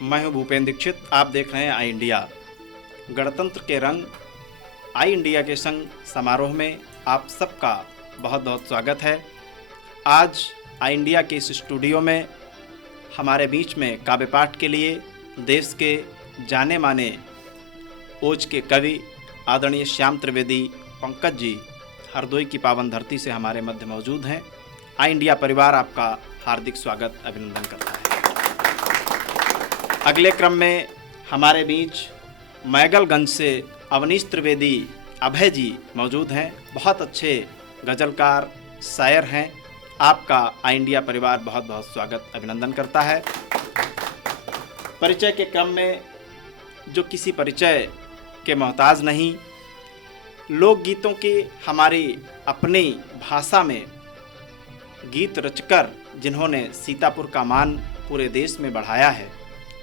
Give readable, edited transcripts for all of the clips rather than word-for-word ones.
मैं हूं भूपेंद्र दीक्षित। आप देख रहे हैं आई इंडिया। गणतंत्र के रंग आई इंडिया के संग समारोह में आप सबका बहुत बहुत स्वागत है। आज आई इंडिया के इस स्टूडियो में हमारे बीच में काव्य पाठ के लिए देश के जाने माने ओज के कवि आदरणीय श्याम त्रिवेदी पंकज जी हरदोई की पावन धरती से हमारे मध्य मौजूद हैं। आई इंडिया परिवार आपका हार्दिक स्वागत अभिनंदन करता है। अगले क्रम में हमारे बीच मैगलगंज से अवनीश त्रिवेदी अभय जी मौजूद हैं। बहुत अच्छे गज़लकार शायर हैं। आपका आई इंडिया परिवार बहुत बहुत स्वागत अभिनंदन करता है। परिचय के क्रम में जो किसी परिचय के मोहताज नहीं, लोकगीतों की हमारी अपनी भाषा में गीत रचकर जिन्होंने सीतापुर का मान पूरे देश में बढ़ाया है,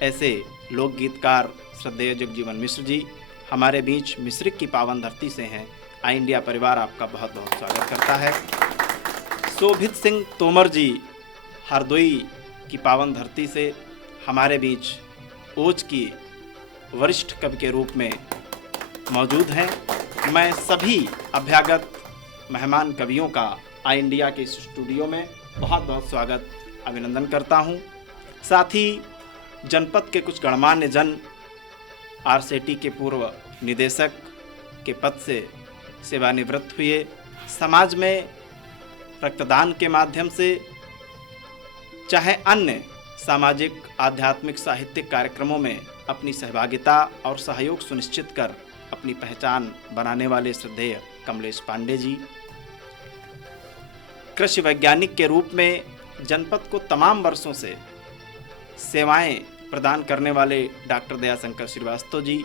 ऐसे लोकगीतकार श्रद्धेय जगजीवन मिश्र जी हमारे बीच मिश्रिक की पावन धरती से हैं। आई इंडिया परिवार आपका बहुत बहुत स्वागत करता है। शोभित सिंह तोमर जी हरदोई की पावन धरती से हमारे बीच ओज की वरिष्ठ कवि के रूप में मौजूद हैं। मैं सभी अभ्यागत मेहमान कवियों का आई इंडिया के इस स्टूडियो में बहुत बहुत स्वागत अभिनंदन करता हूं। साथ ही जनपद के कुछ गणमान्य जन आरसेटी के पूर्व निदेशक के पद से सेवानिवृत्त हुए, समाज में रक्तदान के माध्यम से चाहे अन्य सामाजिक आध्यात्मिक साहित्यिक कार्यक्रमों में अपनी सहभागिता और सहयोग सुनिश्चित कर अपनी पहचान बनाने वाले श्रद्धेय कमलेश पांडे जी, कृषि वैज्ञानिक के रूप में जनपद को तमाम वर्षों से सेवाएं प्रदान करने वाले डॉक्टर दयाशंकर श्रीवास्तव जी,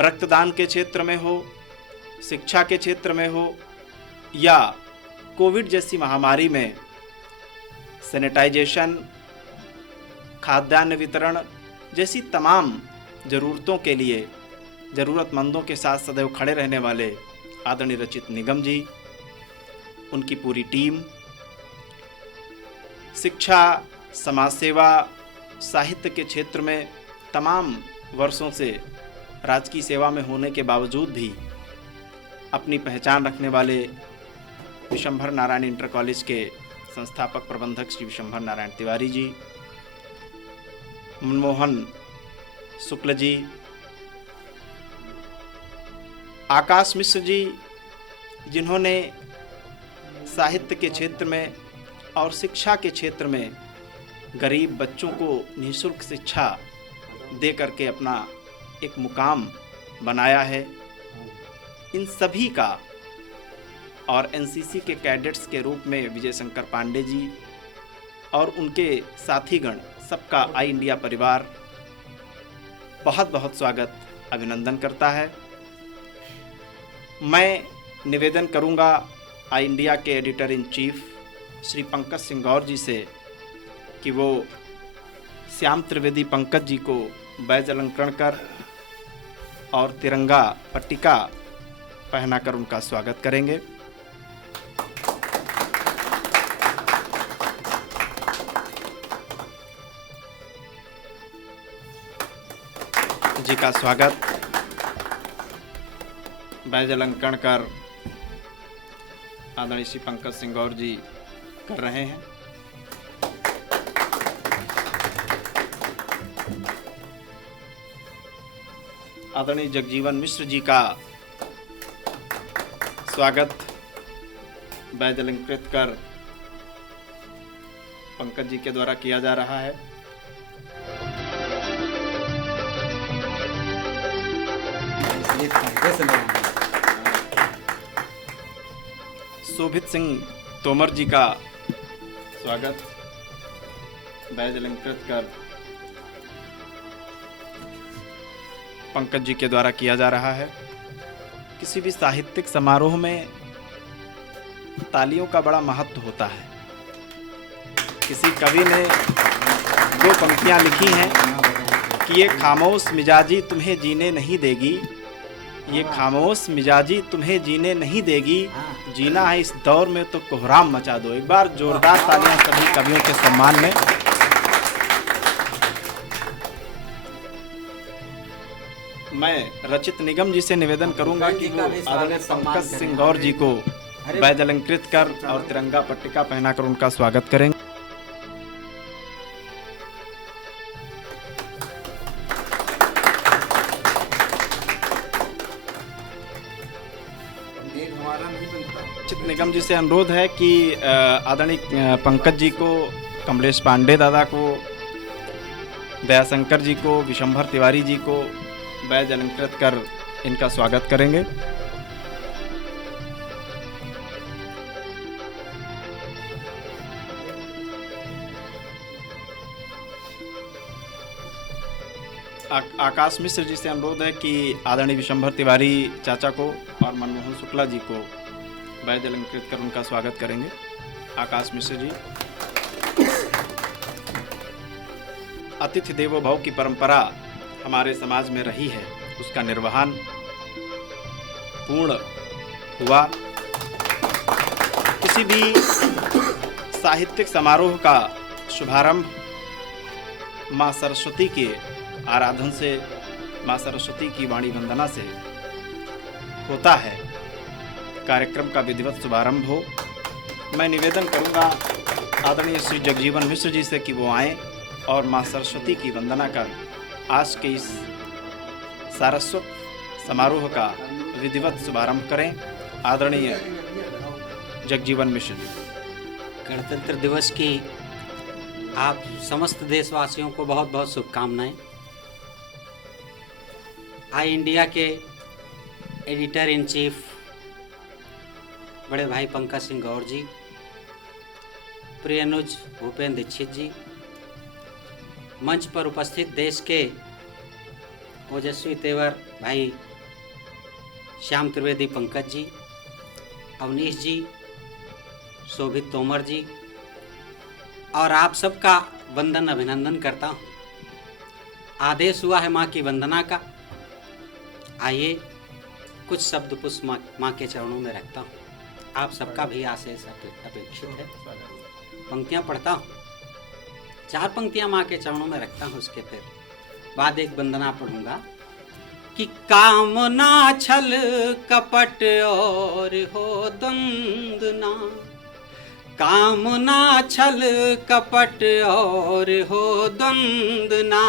रक्तदान के क्षेत्र में हो, शिक्षा के क्षेत्र में हो या कोविड जैसी महामारी में सैनिटाइजेशन, खाद्यान्न वितरण जैसी तमाम ज़रूरतों के लिए ज़रूरतमंदों के साथ सदैव खड़े रहने वाले आदरणीय रचित निगम जी, उनकी पूरी टीम, शिक्षा, समाज सेवा, साहित्य के क्षेत्र में तमाम वर्षों से राजकीय सेवा में होने के बावजूद भी अपनी पहचान रखने वाले विशंभर नारायण इंटर कॉलेज के संस्थापक प्रबंधक श्री विशंभर नारायण तिवारी जी, मनमोहन शुक्ल जी, आकाश मिश्र जी, जिन्होंने साहित्य के क्षेत्र में और शिक्षा के क्षेत्र में गरीब बच्चों को निःशुल्क शिक्षा दे करके अपना एक मुकाम बनाया है, इन सभी का, और एनसीसी के कैडेट्स के रूप में विजय शंकर पांडे जी और उनके साथीगण, सबका आई इंडिया परिवार बहुत बहुत स्वागत अभिनंदन करता है। मैं निवेदन करूंगा आई इंडिया के editor in chief Shri Pankaj Singh Gaur ji से कि वो श्याम त्रिवेदी पंकज जी को बैज अलंकरण कर और तिरंगा पट्टिका पहनाकर उनका स्वागत करेंगे। जी का स्वागत बैज अलंकरण कर आदरणीय श्री पंकज सिंह गौर जी कर रहे हैं। आदरणीय जगजीवन मिश्र जी का स्वागत बैज अलंकृत कर पंकज जी के द्वारा किया जा रहा है। शोभित सिंह तोमर जी का स्वागत बैज अलंकृत कर पंकज जी के द्वारा किया जा रहा है। किसी भी साहित्यिक समारोह में तालियों का बड़ा महत्व होता है। किसी कवि ने दो पंक्तियां लिखी हैं कि ये खामोश मिजाजी तुम्हें जीने नहीं देगी, ये खामोश मिजाजी तुम्हें जीने नहीं देगी, जीना है इस दौर में तो कोहराम मचा दो। एक बार जोरदार तालियां सभी कवियों के सम्मान में। मैं रचित निगम जी से निवेदन करूंगा कि वो आदरणीय पंकज सिंह गौर जी को वैद अलंकृत कर और तिरंगा पट्टिका पहनाकर उनका स्वागत करेंगे। रचित निगम जी से अनुरोध है कि आदरणीय पंकज जी को, कमलेश पांडे दादा को, दयाशंकर जी को, विशंभर तिवारी जी को वैद अलंकृत कर इनका स्वागत करेंगे। आकाश मिश्र जी से अनुरोध है कि आदरणीय विशंभर तिवारी चाचा को और मनमोहन शुक्ला जी को वैद अलंकृत कर उनका स्वागत करेंगे। आकाश मिश्र जी। अतिथि देवो भव की परंपरा हमारे समाज में रही है, उसका निर्वहन पूर्ण हुआ। किसी भी साहित्यिक समारोह का शुभारंभ माँ सरस्वती के आराधन से, माँ सरस्वती की वाणी वंदना से होता है। कार्यक्रम का विधिवत शुभारंभ हो। मैं निवेदन करूंगा आदरणीय श्री जगजीवन मिश्र जी से कि वो आएं और माँ सरस्वती की वंदना कर आज के इस सारस्वत समारोह का विधिवत शुभारंभ करें। आदरणीय जगजीवन मिश्र जी। गणतंत्र दिवस की आप समस्त देशवासियों को बहुत बहुत शुभकामनाएं। आई इंडिया के एडिटर इन चीफ बड़े भाई पंकज सिंह गौर जी, प्रिय अनुज भूपेंद्र दीक्षित जी, मंच पर उपस्थित देश के ओजस्वी तेवर भाई श्याम त्रिवेदी पंकज जी, अवनीश जी, शोभित तोमर जी, और आप सबका वंदन अभिनंदन करता हूँ। आदेश हुआ है माँ की वंदना का। आइए कुछ शब्द पुष्प माँ के चरणों में रखता हूँ। आप सबका भी आशीष अपेक्षित है। पंक्तियाँ पढ़ता हूँ, 4 पंक्तियाँ माँ के चरणों में रखता हूँ, उसके फिर बाद एक वंदना पढ़ूंगा कि कामना छल कपट और हो द्वंद ना, कामना छल कपट और हो द्वंद ना,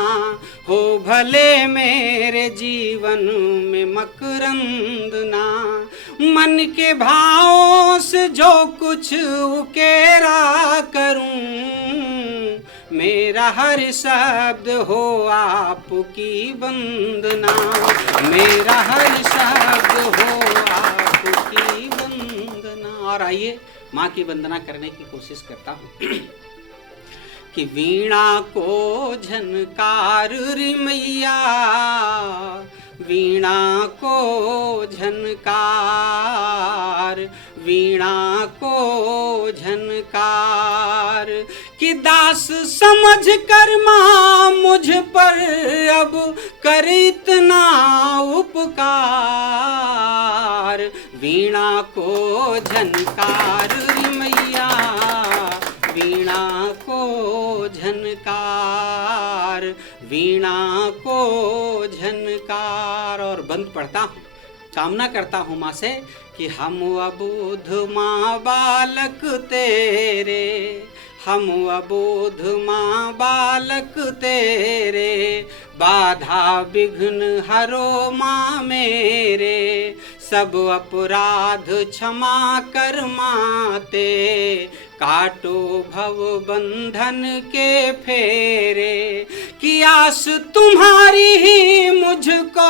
हो भले मेरे जीवन में मकरंद ना, मन के भावों से जो कुछ उकेरा करूं, मेरा हर शब्द हो आपकी वंदना, मेरा हर शब्द हो आपकी वंदना। और आइए माँ की वंदना करने की कोशिश करता हूँ कि वीणा को झनकार रे मैया, वीणा को झनकार, वीणा को झनकार, कि दास समझ कर माँ मुझ पर अब कर इतना उपकार, वीणा को झनकार रे मैया, वीणा को झनकार, वीणा को झनकार। और बंद पढ़ता हूँ, कामना करता हूँ माँ से कि हम अबोध माँ बालक तेरे, हम अबोध माँ बालक तेरे, बाधा विघ्न हरो माँ मेरे, सब अपराध क्षमा कर माते, काटो भव बंधन के फेरे, कि आस तुम्हारी ही मुझको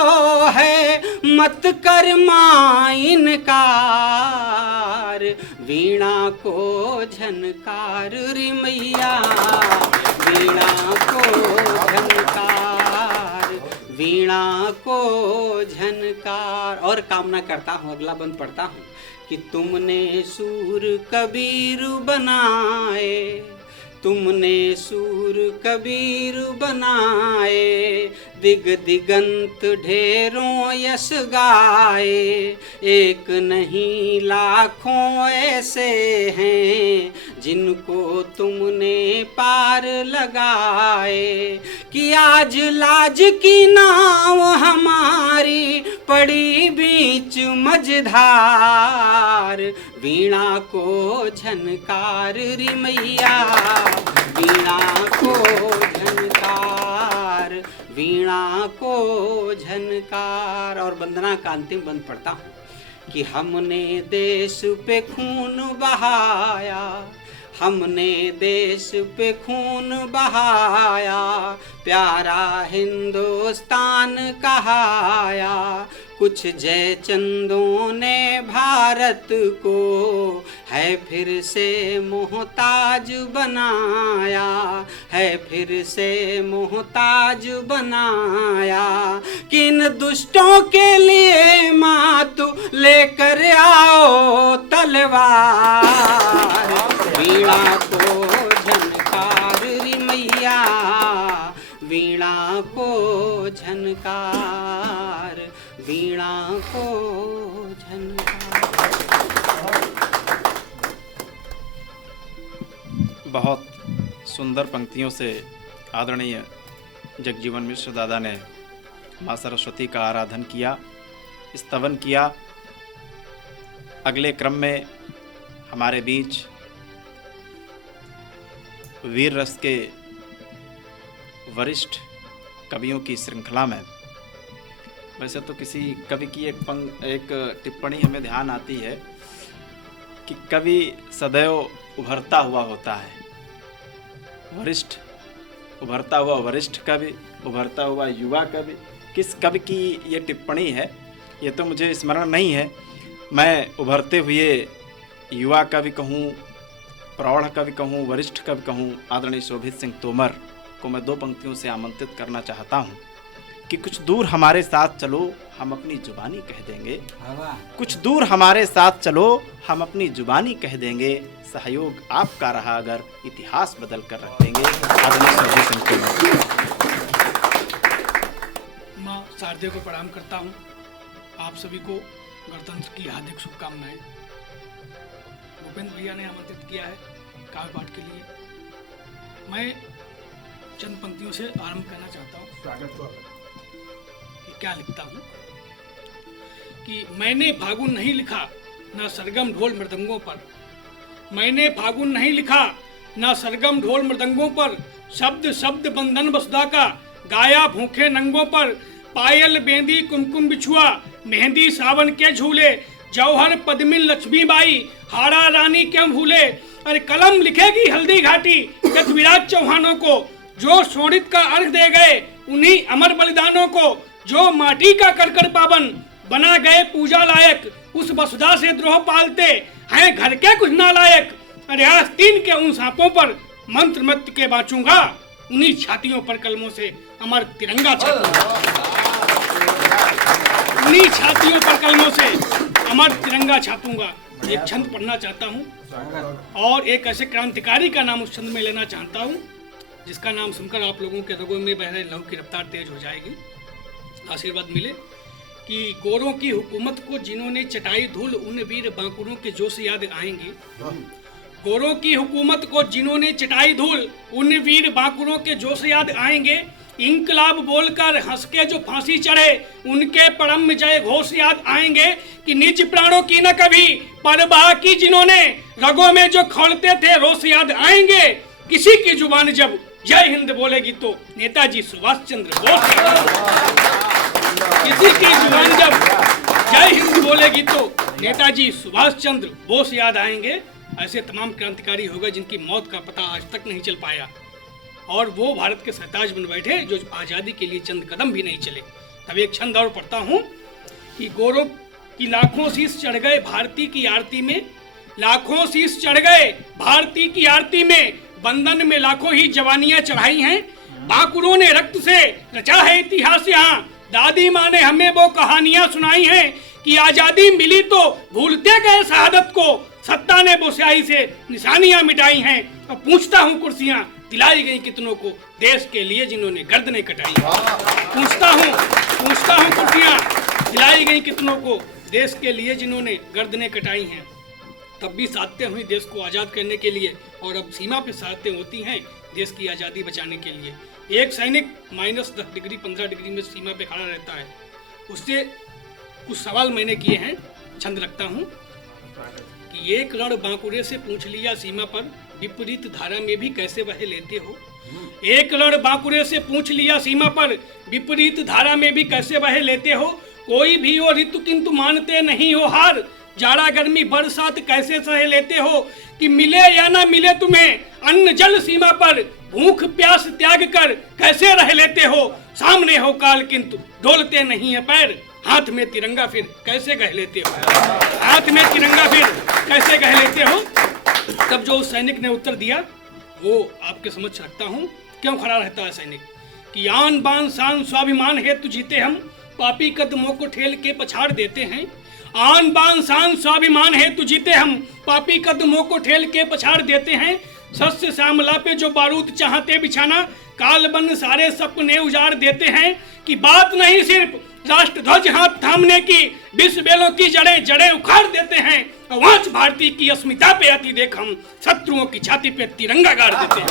है, मत कर माँ इनकार, वीणा को झनकार रे मैया, वीणा को झनकार, वीणा को झनकार। और कामना करता हूँ, अगला बंद पढ़ता हूँ कि तुमने सूर कबीर बनाए, तुमने सूर कबीर बनाए, दिग दिगंत ढेरों यश गाए, एक नहीं लाखों ऐसे हैं जिनको तुमने पार लगाए, कि आज लाज की नाव हमारी पड़ी बीच मझधार। वीणा को झनकार री मैया, वीणा को झनकार, वीणा को झनकार। और वंदना का अंतिम बंद पढ़ता हूँ कि हमने देश पे खून बहाया, हमने देश पे खून बहाया, प्यारा हिंदुस्तान कहाया। कुछ जयचंदों ने भारत को है फिर से मोहताज बनाया, है फिर से मोहताज बनाया। किन दुष्टों के लिए मातु लेकर आओ तलवार। वीणा को झनकार री मैया, वीणा को झनकार, वीणा को झनकार। बहुत सुंदर पंक्तियों से आदरणीय जगजीवन मिश्र दादा ने माँ सरस्वती का आराधन किया, स्तवन किया। अगले क्रम में हमारे बीच वीर रस के वरिष्ठ कवियों की श्रृंखला में, वैसे तो किसी कवि की एक टिप्पणी हमें ध्यान आती है कि कवि सदैव उभरता हुआ होता है। वरिष्ठ, उभरता हुआ वरिष्ठ कवि, उभरता हुआ युवा कवि। किस कवि की ये टिप्पणी है ये तो मुझे स्मरण नहीं है। मैं उभरते हुए युवा कवि कहूँ, प्रौढ़ कवि कहूँ, वरिष्ठ कवि कहूँ, आदरणीय शोभित सिंह तोमर को मैं दो पंक्तियों से आमंत्रित करना चाहता हूँ कि कुछ दूर हमारे साथ चलो हम अपनी जुबानी कह देंगे, कुछ दूर हमारे साथ चलो हम अपनी जुबानी कह देंगे। सहयोग आपका रहा अगर इतिहास बदल कर रख देंगे। आदरणीय शोभित सिंह तोमर। माँ शारदे को प्रणाम करता हूँ। आप सभी को गणतंत्र की हार्दिक शुभकामनाएं। भूपेंद्र भैया ने आमंत्रित किया है काव्य पाठ के लिए। मैं चंद पंक्तियों से आरंभ करना चाहता हूँ कि क्या लिखता हूँ कि मैंने फागुन नहीं लिखा ना सरगम ढोल मृदंगों पर, मैंने फागुन नहीं लिखा ना सरगम ढोल मृदंगों पर। शब्द शब्द बंधन वसुधा का गाया भूखे नंगों पर। पायल बेंदी कुमकुम बिछुआ मेहंदी सावन के झूले। जौहर पद्मिन लक्ष्मीबाई हाड़ा रानी क्यों भूले। अरे कलम लिखेगी हल्दी घाटी पृथ्वीराज चौहानों को, जो शोणित का अर्घ दे गए उन्हीं अमर बलिदानों को। जो माटी का करकर पावन बना गए पूजा लायक, उस वसुधा से द्रोह पालते हैं घर के कुछ नालायक। अरे आस्तीन के उन सांपों पर मंत्र मत के बांचूंगा, उन्हीं छातियों पर कलमों से अमर तिरंगा छापूंगा, उन्हीं छातियों पर कलमों से अमर तिरंगा छापूंगा। एक छंद पढ़ना चाहता हूँ और एक ऐसे क्रांतिकारी का नाम उस छंद में लेना चाहता हूँ जिसका नाम सुनकर आप लोगों के रगों में बह रहे लहू की रफ्तार तेज हो जाएगी। आशीर्वाद मिले कि गोरों की हुकूमत को जिन्होंने चटाई धूल, उन वीर बांकुरों के जोश याद आएंगे। गोरों की हुकूमत को जिन्होंने चटाई धूल, उन वीर बांकुरों के जोश याद आएंगे। इंकलाब बोलकर हंस के जो फांसी चढ़े, उनके परम जय घोष याद आएंगे। कि निज प्राणों की न कभी परवाह की जिन्होंने, रगों में जो खौलते थे रोष याद आएंगे। किसी की जुबान जब जय हिंद बोलेगी तो नेताजी सुभाष चंद्र बोस, किसी की जुबान जब जय हिंद बोलेगी तो नेताजी सुभाष चंद्र बोस याद आएंगे। ऐसे तमाम क्रांतिकारी हो गए जिनकी मौत का पता आज तक नहीं चल पाया, और वो भारत के सरताज बन बैठे जो आज़ादी के लिए चंद कदम भी नहीं चले। तब एक छंद और पढ़ता हूँ कि गोरों की लाखों शीश चढ़ गए भारती की आरती में, लाखों शीश चढ़ गए भारती की आरती में। बंधन में लाखों ही जवानियां चढ़ाई हैं, बाकुरों ने रक्त से रचा है इतिहास यहाँ। दादी माँ ने हमें वो कहानियां सुनाई हैं कि आजादी मिली तो भूलते गए शहादत को, सत्ता ने वो स्याही से निशानियां मिटाई हैं। और पूछता हूँ कुर्सियां दिलाई गई कितनों को, देश के लिए जिन्होंने गर्दनें कटाई। पूछता हूँ कुर्सियां दिलाई गई कितनों को, देश के लिए जिन्होंने गर्दनें कटाई हैं। तब भी साधते हुए देश को आज़ाद करने के लिए और अब सीमा पे शहादतें होती हैं देश की आज़ादी बचाने के लिए। एक सैनिक -10 डिग्री 15 डिग्री में सीमा पे खड़ा रहता है। उससे कुछ सवाल मैंने किए हैं, छंद रखता हूँ कि एक रण बांकुरे से पूछ लिया सीमा पर, विपरीत धारा में भी कैसे बह लेते हो। एक रण बांकुरे से पूछ लिया सीमा पर, विपरीत धारा में भी कैसे बह लेते हो। कोई भी हो ऋतु किंतु मानते नहीं हो हार, जाड़ा गर्मी बरसात कैसे सह लेते हो। कि मिले या ना मिले तुम्हें अन्न जल सीमा पर, भूख प्यास त्याग कर कैसे रह लेते हो। सामने हो काल किंतु डोलते नहीं है पैर, हाथ में तिरंगा फिर कैसे कह लेते हो। हाथ में तिरंगा फिर कैसे कह लेते हो। तब जो उस सैनिक ने उत्तर दिया वो आपके समक्ष रखता हूँ। क्यों खड़ा रहता है सैनिक कि आन बान शान स्वाभिमान हेतु जीते हम, पापी कदमों को ठेल के पछाड़ देते हैं। आन बान शान स्वाभिमान हेतु जीते हम, पापी कदमों को ठेल के पछाड़ देते हैं। सस्य श्यामला पे जो बारूद चाहते बिछाना, काल बन सारे सपने उजाड़ देते हैं। कि बात नहीं सिर्फ राष्ट्र ध्वज हाथ थामने की, विश्व बेलों की जड़े उखाड़ देते हैं। वांच भारती की अस्मिता पे अति देख हम, शत्रुओं की छाती पे तिरंगा गाड़ देते हैं।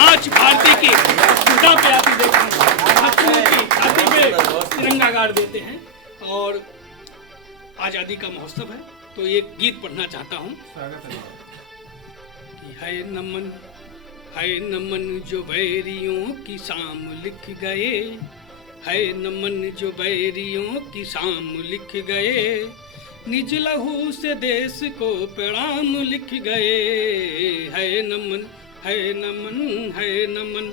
आज भारती की अस्मिता पे अति देख हम, शत्रुओं की छाती पे तिरंगा गाड़ देते हैं। और आज़ादी का महोत्सव है तो एक गीत पढ़ना चाहता हूँ। है नमन जो बैरियों की शाम लिख गए, है नमन जो बैरियों की शाम लिख गए। निज लहू से देश को प्रणाम लिख गए। है नमन है नमन है नमन।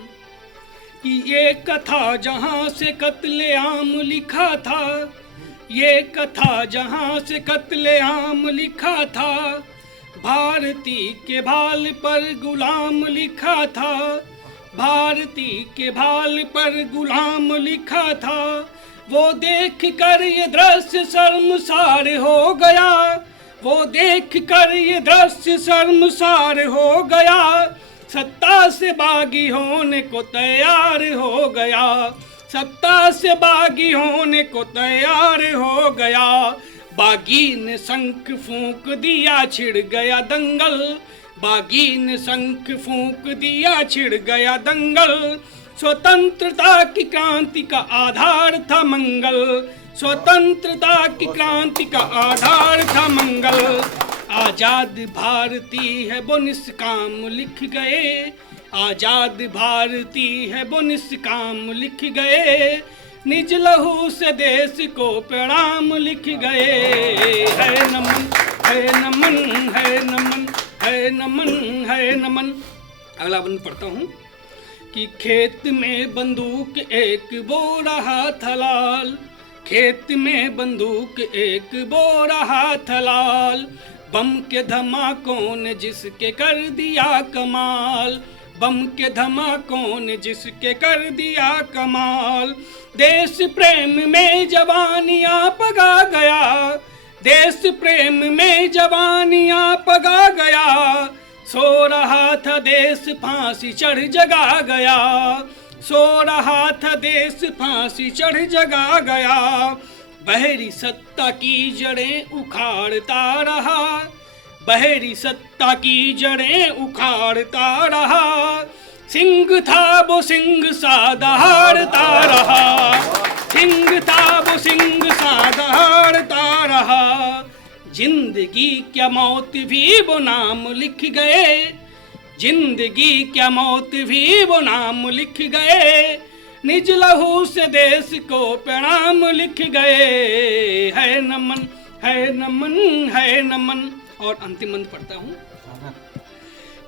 ये कथा जहाँ से कत्ले आम लिखा था, ये कथा जहाँ से कत्ले आम लिखा था। भारती के भाल पर गुलाम लिखा था, भारती के भाल पर गुलाम लिखा था। वो देख कर ये दृश्य शर्मसार हो गया, वो देख कर ये दृश्य शर्मसार हो गया। सत्ता से बागी होने को तैयार हो गया, सत्ता से बागी होने को तैयार हो गया। बागी ने शंख फूंक दिया छिड़ गया दंगल, बागी ने शंख फूंक दिया छिड़ गया दंगल। स्वतंत्रता की क्रांति का आधार था मंगल, स्वतंत्रता की क्रांति का आधार था मंगल। आजाद भारती है वो निष्काम लिख गए, आजाद भारती है वो निष्काम लिख गए। निज लहू से देश को प्रणाम लिख गए। है नमन है नमन है नमन है नमन है नमन। अगला बंद पढ़ता हूँ कि खेत में बंदूक एक बो रहा था लाल, खेत में बंदूक एक बो रहा था लाल। बम के धमाकों ने जिसके कर दिया कमाल, बम के धमाकों ने जिसके कर दिया कमाल। देश प्रेम में जवानियाँ पगा गया, देश प्रेम में जवानियाँ पगा गया। सो रहा था देश फांसी चढ़ जगा गया, सो रहा था देश फांसी चढ़ जगा गया। बहरी सत्ता की जड़ें उखाड़ता रहा, बहरी सत्ता की जड़ें उखाड़ता रहा। सिंह था वो सिंह सा दहाड़ता रहा, सिंह था वो सिंह सा दहाड़ता रहा। जिंदगी क्या मौत भी वो नाम लिख गए, जिंदगी क्या मौत भी वो नाम लिख गए। निज लहू से देश को प्रणाम लिख गए। है नमन है नमन है नमन। और अंतिम मंत्र पढ़ता हूँ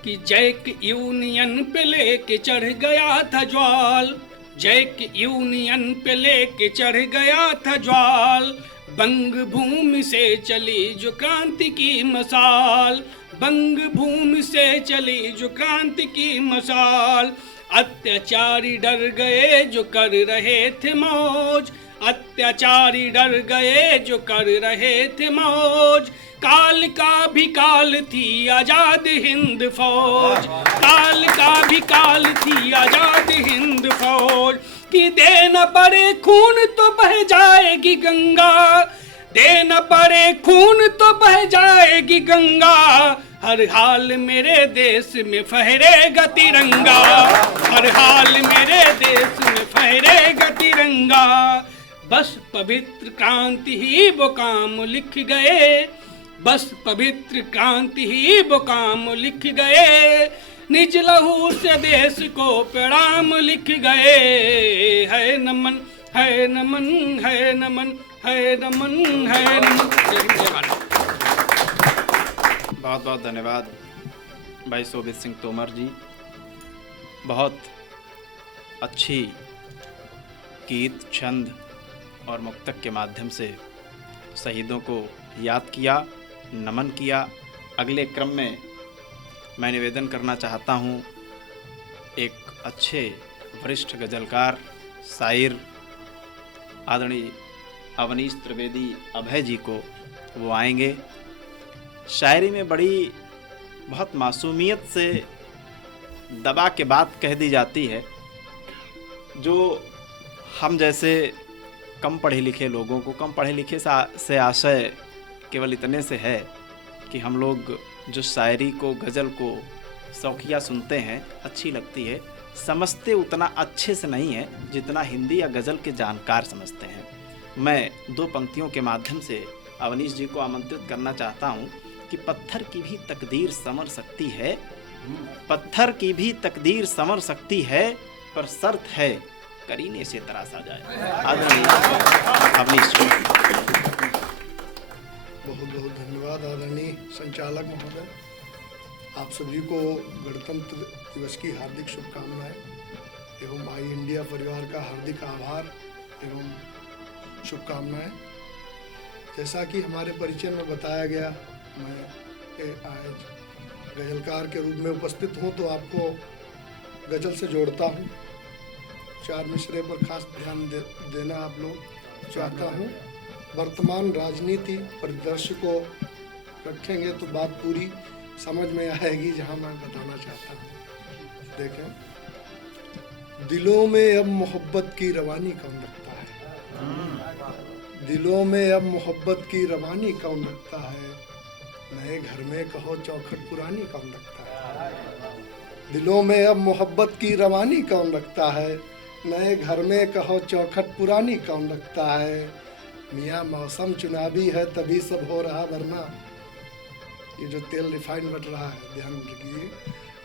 कि जैक यूनियन पे लेके चढ़ गया था ज्वाल, जैक यूनियन पे लेके चढ़ गया था ज्वाल। बंग भूमि से चली जो क्रांति की मसाल, बंग भूमि से चली जो क्रांति की मसाल। अत्याचारी डर गए जो कर रहे थे मौज, अत्याचारी डर गए जो कर रहे थे मौज। काल का भी काल थी आजाद हिंद फौज, काल का भी काल थी आजाद हिंद फौज। कि दे न पड़े खून तो बह जाएगी गंगा, दे न पड़े खून तो बह जाएगी गंगा। हर हाल मेरे देश में फहरेगा तिरंगा, हर हाल मेरे देश में फहरेगा तिरंगा। बस पवित्र क्रांति ही वो काम लिख गए, बस पवित्र क्रांति ही वो काम लिख गए, निज लहू से देश को प्रणाम लिख गए। है नमन, है नमन, है नमन, है नमन, है नमन। बहुत बहुत धन्यवाद भाई शोभित सिंह तोमर जी। बहुत अच्छी गीत, छंद और मुक्तक के माध्यम से शहीदों को याद किया, नमन किया। अगले क्रम में मैं निवेदन करना चाहता हूँ, एक अच्छे वरिष्ठ गज़लकार, शायर आदरणीय अवनीश त्रिवेदी अभय जी को, वो आएंगे। शायरी में बड़ी बहुत मासूमियत से दबा के बात कह दी जाती है, जो हम जैसे कम पढ़े लिखे लोगों को, कम पढ़े लिखे से आशय केवल इतने से है कि हम लोग जो शायरी को, गज़ल को शौकिया सुनते हैं, अच्छी लगती है, समझते उतना अच्छे से नहीं है जितना हिंदी या गज़ल के जानकार समझते हैं। मैं दो पंक्तियों के माध्यम से अवनीश जी को आमंत्रित करना चाहता हूँ कि पत्थर की भी तकदीर संवर सकती है, पत्थर की भी तकदीर संवर सकती है, पर शर्त है करीने से तराशा जाए। आदरणीय अवनीश जी। बहुत बहुत धन्यवाद आदरणीय संचालक महोदय। आप सभी को गणतंत्र दिवस की हार्दिक शुभकामनाएं एवं आई इंडिया परिवार का हार्दिक आभार एवं शुभकामनाएं। जैसा कि हमारे परिचय में बताया गया, मैं आज गज़लकार के रूप में उपस्थित हूं, तो आपको गज़ल से जोड़ता हूं। चार मिसरे पर खास ध्यान देना आप लोग चाहता हूं। वर्तमान राजनीति परिदृश्य को रखेंगे तो बात पूरी समझ में आएगी जहां मैं बताना चाहता हूं। देखें, दिलों में अब मोहब्बत की रवानी कौन रखता है, दिलों में अब मोहब्बत की रवानी कौन रखता है, नए घर में कहो चौखट पुरानी कौन रखता है। दिलों में अब मोहब्बत की रवानी कौन रखता है, नए घर में कहो चौखट पुरानी कौन रखता है। मियाँ मौसम चुनावी है तभी सब हो रहा, वरना ये जो तेल रिफाइंड बट रहा है, ध्यान रखिए।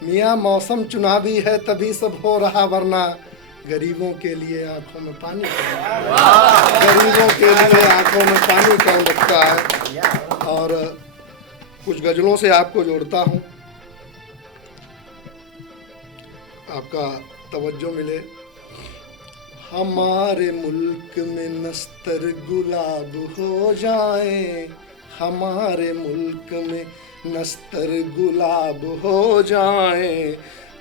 मियाँ मौसम चुनावी है तभी सब हो रहा, वरना गरीबों के लिए आंखों में पानी कौन रखता है, गरीबों के लिए आंखों में पानी कौन रखता है। और कुछ गजलों से आपको जोड़ता हूँ, आपका तवज्जो मिले। हमारे मुल्क में नस्तर गुलाब हो जाए, हमारे मुल्क में नस्तर गुलाब हो जाए,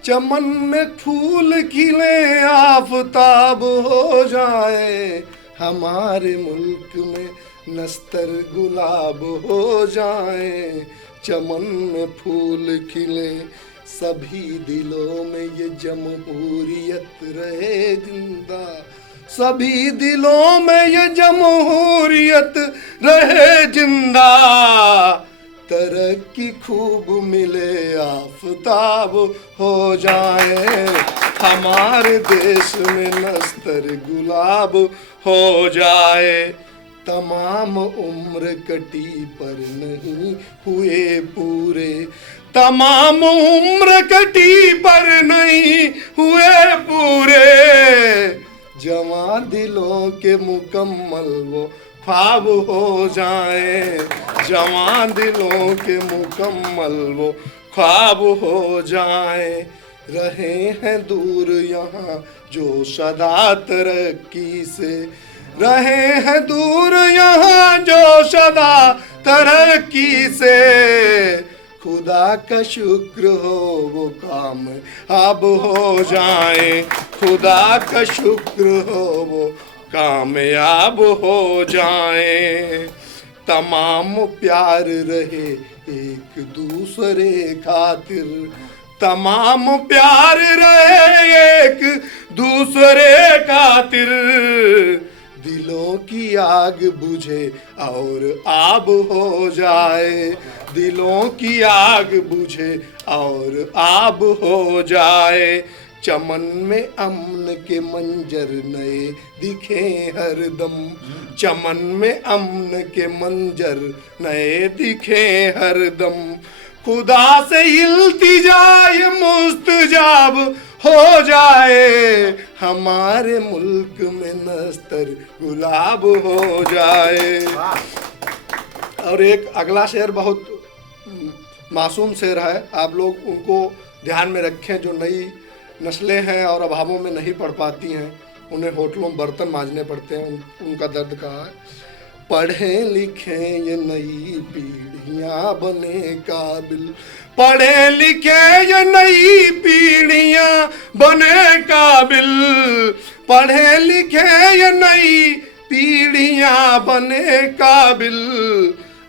चमन में फूल खिले आफताब हो जाए, हमारे मुल्क में नस्तर गुलाब हो जाए, चमन में फूल खिले, सभी दिलों में ये जमहूरियत रहे जिंदा, सभी दिलों में ये जमहूरियत रहे जिंदा, तरक्की खूब मिले आफताब हो जाए, हमारे देश में नस्तर गुलाब हो जाए। तमाम उम्र कटी पर नहीं हुए पूरे, तमाम उम्र कटी पर नहीं हुए पूरे, जवां दिलों के मुकम्मल वो ख्वाब हो जाए, जवां दिलों के मुकम्मल वो ख्वाब हो जाए। रहे हैं दूर यहाँ जो सदा तरक्की से, रहे हैं दूर यहाँ जो सदा तरक्की से, खुदा का शुक्र हो वो काम अब हो जाए, खुदा का शुक्र हो वो कामयाब हो जाए। तमाम प्यार रहे एक दूसरे खातिर, तमाम प्यार रहे एक दूसरे खातिर, दिलों की आग बुझे और आब हो जाए, दिलों की आग बुझे और आब हो जाए। चमन में अमन के मंजर नए दिखे हरदम, चमन में अमन के मंजर नए दिखे हरदम। खुदा से इल्तिजाए मुस्तजाब हो जाए, हमारे मुल्क में नस्तर गुलाब हो जाए। और एक अगला शेर बहुत मासूम शेर है, आप लोग उनको ध्यान में रखें। जो नई नस्लें हैं और अभावों में नहीं पढ़ पाती हैं, उन्हें होटलों में बर्तन मांजने पड़ते हैं, उनका दर्द कहा है। पढ़ें लिखें ये नई पीढ़ियां बने काबिल, पढ़े लिखे ये नई पीढ़ियां बने काबिल, पढ़े लिखे ये नई पीढ़ियां बने काबिल।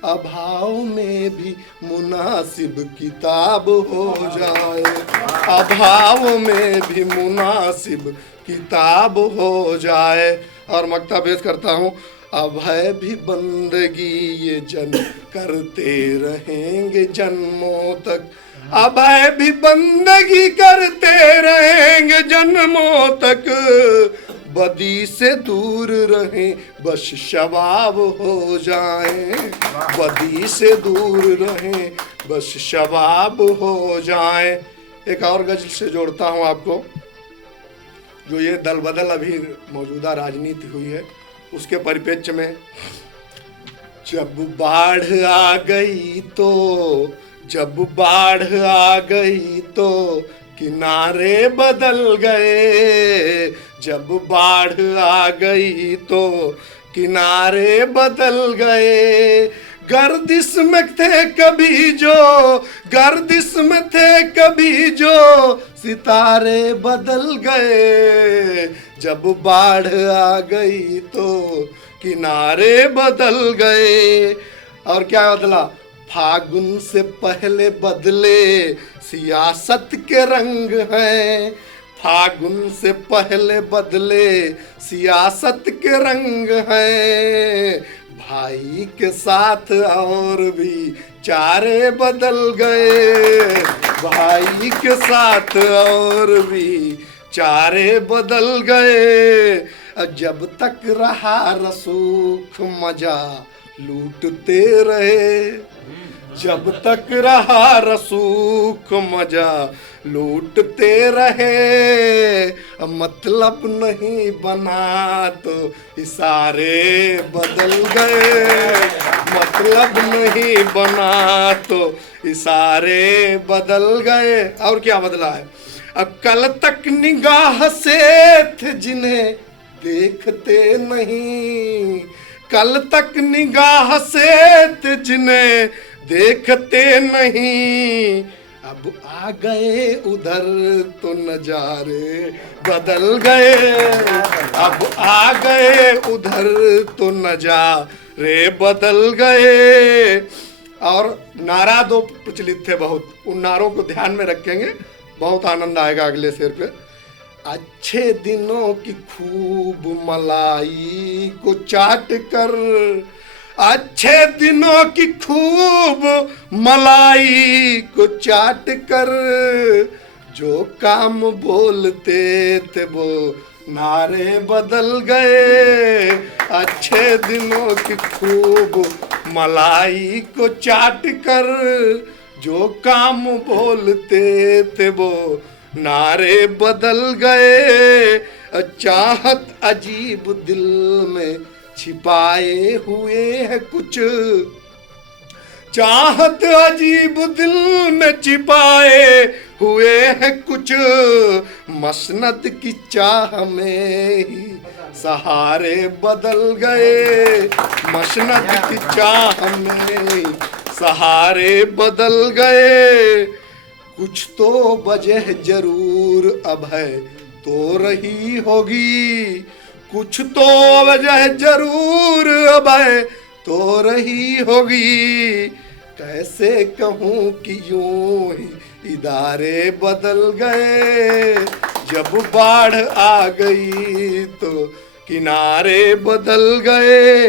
अभाव में भी मुनासिब किताब हो जाए, अभाव में भी मुनासिब किताब हो जाए। और मक्ता पेश करता हूँ। अब है भी बंदगी ये जन करते रहेंगे जन्मों तक, अब है भी बंदगी करते रहेंगे जन्मों तक। बदी से दूर रहें बस शबाब हो जाएं, बदी से दूर रहें बस शबाब हो जाएं। एक और गजल से जोड़ता हूँ आपको, जो ये दल बदल अभी मौजूदा राजनीति हुई है उसके परिप्रेक्ष्य में। जब बाढ़ आ गई तो, जब बाढ़ आ गई तो किनारे बदल गए, जब बाढ़ आ गई तो किनारे बदल गए। गर्दिश में थे कभी जो, गर्दिश में थे कभी जो सितारे बदल गए। जब बाढ़ आ गई तो किनारे बदल गए। और क्या बदला? फागुन से पहले बदले सियासत के रंग हैं, फागुन से पहले बदले सियासत के रंग हैं। भाई के साथ और भी चारे बदल गए, भाई के साथ और भी चारे बदल गए। जब तक रहा रसूख मजा लूटते रहे, जब तक रहा रसूख मजा लूटते रहे। मतलब नहीं बना तो इशारे बदल गए, मतलब नहीं बना तो इशारे बदल गए। और क्या बदला है? अब कल तक निगाह से थे जिन्हें देखते नहीं, कल तक निगाह से थे जिन्हें देखते नहीं। अब आ गए उधर तो नजारे बदल गए, अब आ गए उधर तो नजारे बदल गए। और नारा दो प्रचलित थे बहुत, उन नारों को ध्यान में रखेंगे, बहुत आनंद आएगा अगले शेर पे। अच्छे दिनों की खूब मलाई को चाट कर, अच्छे दिनों की खूब मलाई को चाट कर, जो काम बोलते थे वो नारे बदल गए। अच्छे दिनों की खूब मलाई को चाट कर, जो काम बोलते थे वो नारे बदल गए। चाहत अजीब दिल में छिपाए हुए है कुछ, चाहत अजीब दिल में छिपाए हुए है कुछ। मसनद की चाह में ही सहारे बदल गए, मसनद की चाह में सहारे बदल गए। कुछ तो वजह जरूर अब है तो रही होगी, कुछ तो वजह जरूर अब है तो रही होगी। कैसे कहूँ कि यूं ही इदारे बदल गए, जब बाढ़ आ गई तो किनारे बदल गए।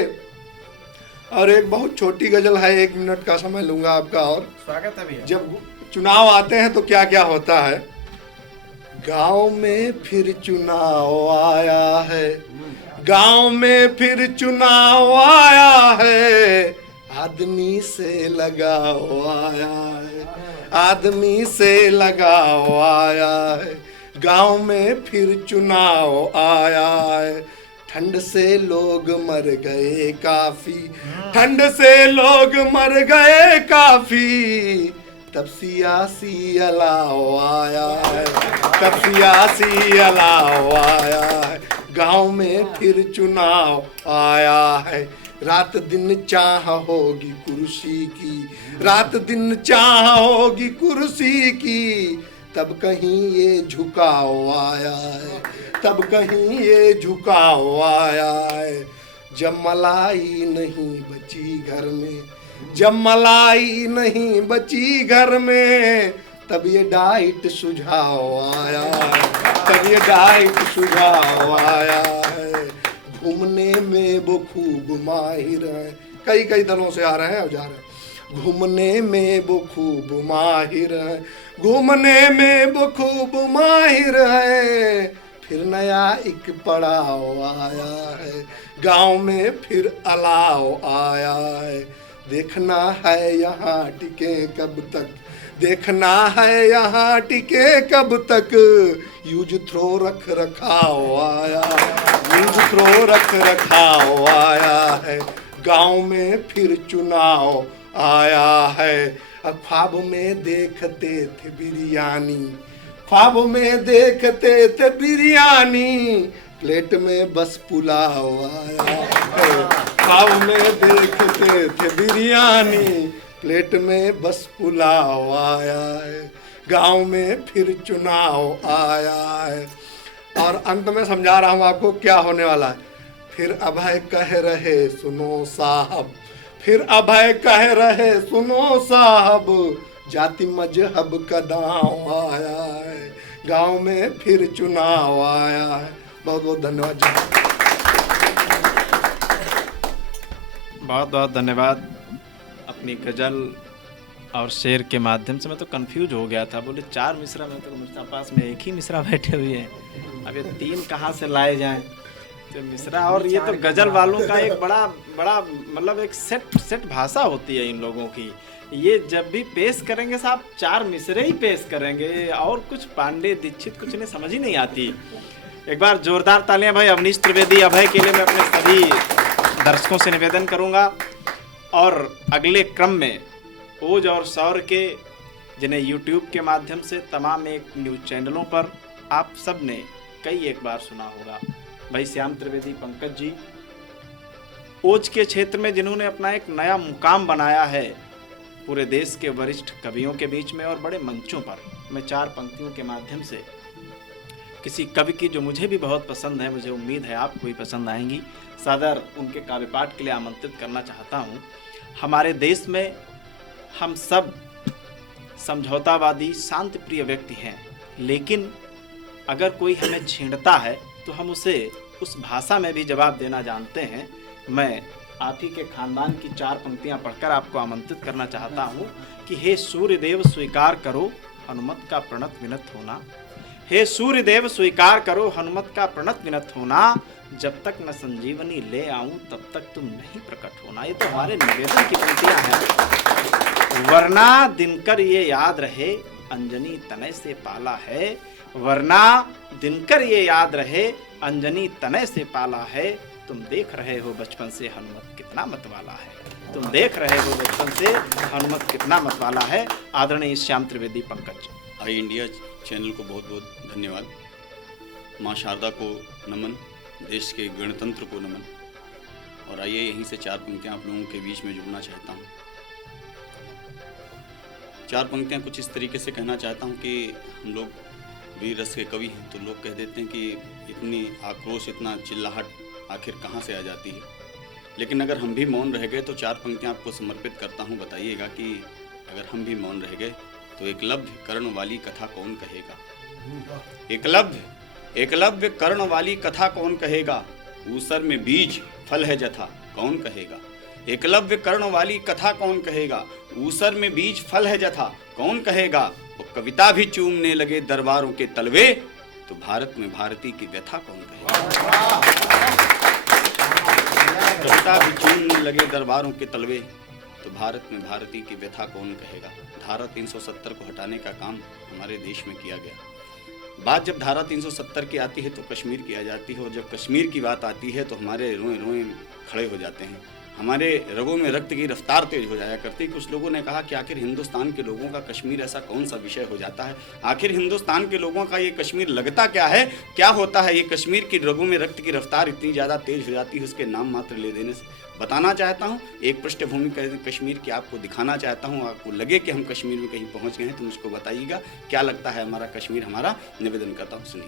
और एक बहुत छोटी गजल है, 1 मिनट का समय लूंगा आपका। और स्वागत है भैया। जब चुनाव आते हैं तो क्या क्या होता है। गांव में फिर चुनाव आया है, गांव में फिर चुनाव आया है, आदमी से लगाव आया है, आदमी से लगाव आया है। गांव में फिर चुनाव आया है, ठंड से लोग मर गए काफी, ठंड से लोग मर गए काफी, तब सियासी अलाव आया है, तब सियासी अलाव आया है। गांव में फिर चुनाव आया है, रात दिन चाह होगी कुर्सी की, रात दिन चाह होगी कुर्सी की, तब कहीं ये झुकाव आया है, तब कहीं ये झुकाव आया है। जब मलाई नहीं बची घर में, जब मलाई नहीं बची घर में, तब ये डाइट सुझाव आया है, तब ये डाइट सुझाव आया है। घूमने में वो खूब माहिर है, कई कई दलों से आ रहे हैं और जा रहे हैं। घूमने में वो खूब माहिर है, घूमने में वो खूब माहिर है, फिर नया एक पड़ाव आया है, गांव में फिर अलाव आया है। देखना है यहाँ टिके कब तक, देखना है यहाँ टिके कब तक, यूज थ्रो रख रखाव आया, यूज थ्रो रख रखाव आया है। गांव में फिर चुनाव आया है। अब ख्वाब में देखते थे बिरयानी, ख्वाब में देखते थे बिरयानी, प्लेट में बस पुलाव आया है। ख्वाब में देखते थे बिरयानी, प्लेट में बस पुलाव आया है। गांव में फिर चुनाव आया है। और अंत में समझा रहा हूँ आपको क्या होने वाला है। फिर अभय कह रहे सुनो साहब, फिर अभय कह रहे सुनो साहब, जाति मजहब का दांव आया है। गांव में फिर चुनाव आया है। बहुत बहुत धन्यवाद जी। बहुत बहुत धन्यवाद। अपनी गज़ल और शेर के माध्यम से मैं तो कंफ्यूज हो गया था। बोले 4 मिसरा में, तो मेरे पास में एक ही मिसरा बैठे हुए हैं। अब ये 3 कहाँ से लाए जाएं? तो मिसरा, और ये तो गज़ल वालों का एक बड़ा बड़ा मतलब एक सेट भाषा होती है इन लोगों की। ये जब भी पेश करेंगे साहब 4 मिसरे ही पेश करेंगे, और कुछ पांडे दीक्षित कुछ नहीं, समझ ही नहीं आती। एक बार जोरदार तालियां भाई अवनीश त्रिवेदी अभय के लिए मैं अपने सभी दर्शकों से निवेदन करूंगा। और अगले क्रम में ओज और सौर के, जिन्हें यूट्यूब के माध्यम से तमाम एक न्यूज़ चैनलों पर आप सब ने कई एक बार सुना होगा, भाई श्याम त्रिवेदी पंकज जी, ओज के क्षेत्र में जिन्होंने अपना एक नया मुकाम बनाया है पूरे देश के वरिष्ठ कवियों के बीच में और बड़े मंचों पर। मैं 4 पंक्तियों के माध्यम से किसी कवि की जो मुझे भी बहुत पसंद है, मुझे उम्मीद है आपको भी पसंद आएंगी, सादर उनके काव्य पाठ के लिए आमंत्रित करना चाहता हूँ। हमारे देश में हम सब समझौतावादी शांति प्रिय व्यक्ति हैं, लेकिन अगर कोई हमें छेड़ता है तो हम उसे उस भाषा में भी जवाब देना जानते हैं। मैं आप ही के खानदान की 4 पंक्तियां पढ़कर आपको आमंत्रित करना चाहता हूं कि हे सूर्यदेव स्वीकार करो हनुमत का प्रणत विनत होना, हे सूर्यदेव स्वीकार करो हनुमत का प्रणत विनत होना, जब तक न संजीवनी ले आऊं तब तक तुम नहीं प्रकट होना। ये तो हमारे निवेदन की पंक्तियां हैं। वरना दिनकर ये याद रहे अंजनी तनय से पाला है, वरना दिनकर ये याद रहे अंजनी तनय से पाला है। तुम देख रहे हो बचपन से हनुमत कितना मतवाला है, तुम देख रहे हो बचपन से हनुमत कितना मतवाला है। आदरणीय श्याम त्रिवेदी पंकज। आई इंडिया चैनल को बहुत बहुत धन्यवाद। माँ शारदा को नमन, देश के गणतंत्र को नमन। और आइए यहीं से 4 पंक्तियाँ आप लोगों के बीच में जुड़ना चाहता हूँ। 4 पंक्तियाँ कुछ इस तरीके से कहना चाहता हूँ कि हम लोग वीर रस के कवि हैं, तो लोग कह देते हैं कि इतनी आक्रोश, इतना चिल्लाहट आखिर कहाँ से आ जाती है। लेकिन अगर हम भी मौन रह गए तो 4 पंक्तियाँ आपको समर्पित करता हूँ। बताइएगा कि अगर हम भी मौन रह गए तो एकलव्य कर्ण वाली कथा कौन कहेगा। एकलव्य कर्ण वाली कथा कौन कहेगा, ऊसर में बीज फल है जथा कौन कहेगा। एकलव्य कर्ण वाली कथा कौन कहेगा। ऊसर में बीज फल है जथा कौन कहेगा। वो कविता भी चूमने लगे दरबारों के तलवे, तो भारत में भारती की व्यथा कौन कहेगा। कविता भी चूमने लगे दरबारों के तलवे, तो भारत में भारती की व्यथा कौन कहेगा। धारा 370 को हटाने का काम हमारे देश में किया गया। बात जब धारा 370 की आती है तो कश्मीर की आ जाती है, और जब कश्मीर की बात आती है तो हमारे रोए रोए खड़े हो जाते हैं, हमारे रगों में रक्त की रफ्तार तेज हो जाया करती। कुछ लोगों ने कहा कि आखिर हिंदुस्तान के लोगों का कश्मीर ऐसा कौन सा विषय हो जाता है, आखिर हिंदुस्तान के लोगों का ये कश्मीर लगता क्या है, क्या होता है ये कश्मीर की रगों में रक्त की रफ्तार इतनी ज़्यादा तेज हो जाती है उसके नाम मात्र ले देने से। बताना चाहता हूँ, एक पृष्ठभूमि कश्मीर की आपको दिखाना चाहता हूँ। आपको लगे कि हम कश्मीर में कहीं पहुँच गए हैं तो मुझको बताइएगा क्या लगता है हमारा कश्मीर। हमारा निवेदन करता हूँ, सुनिए।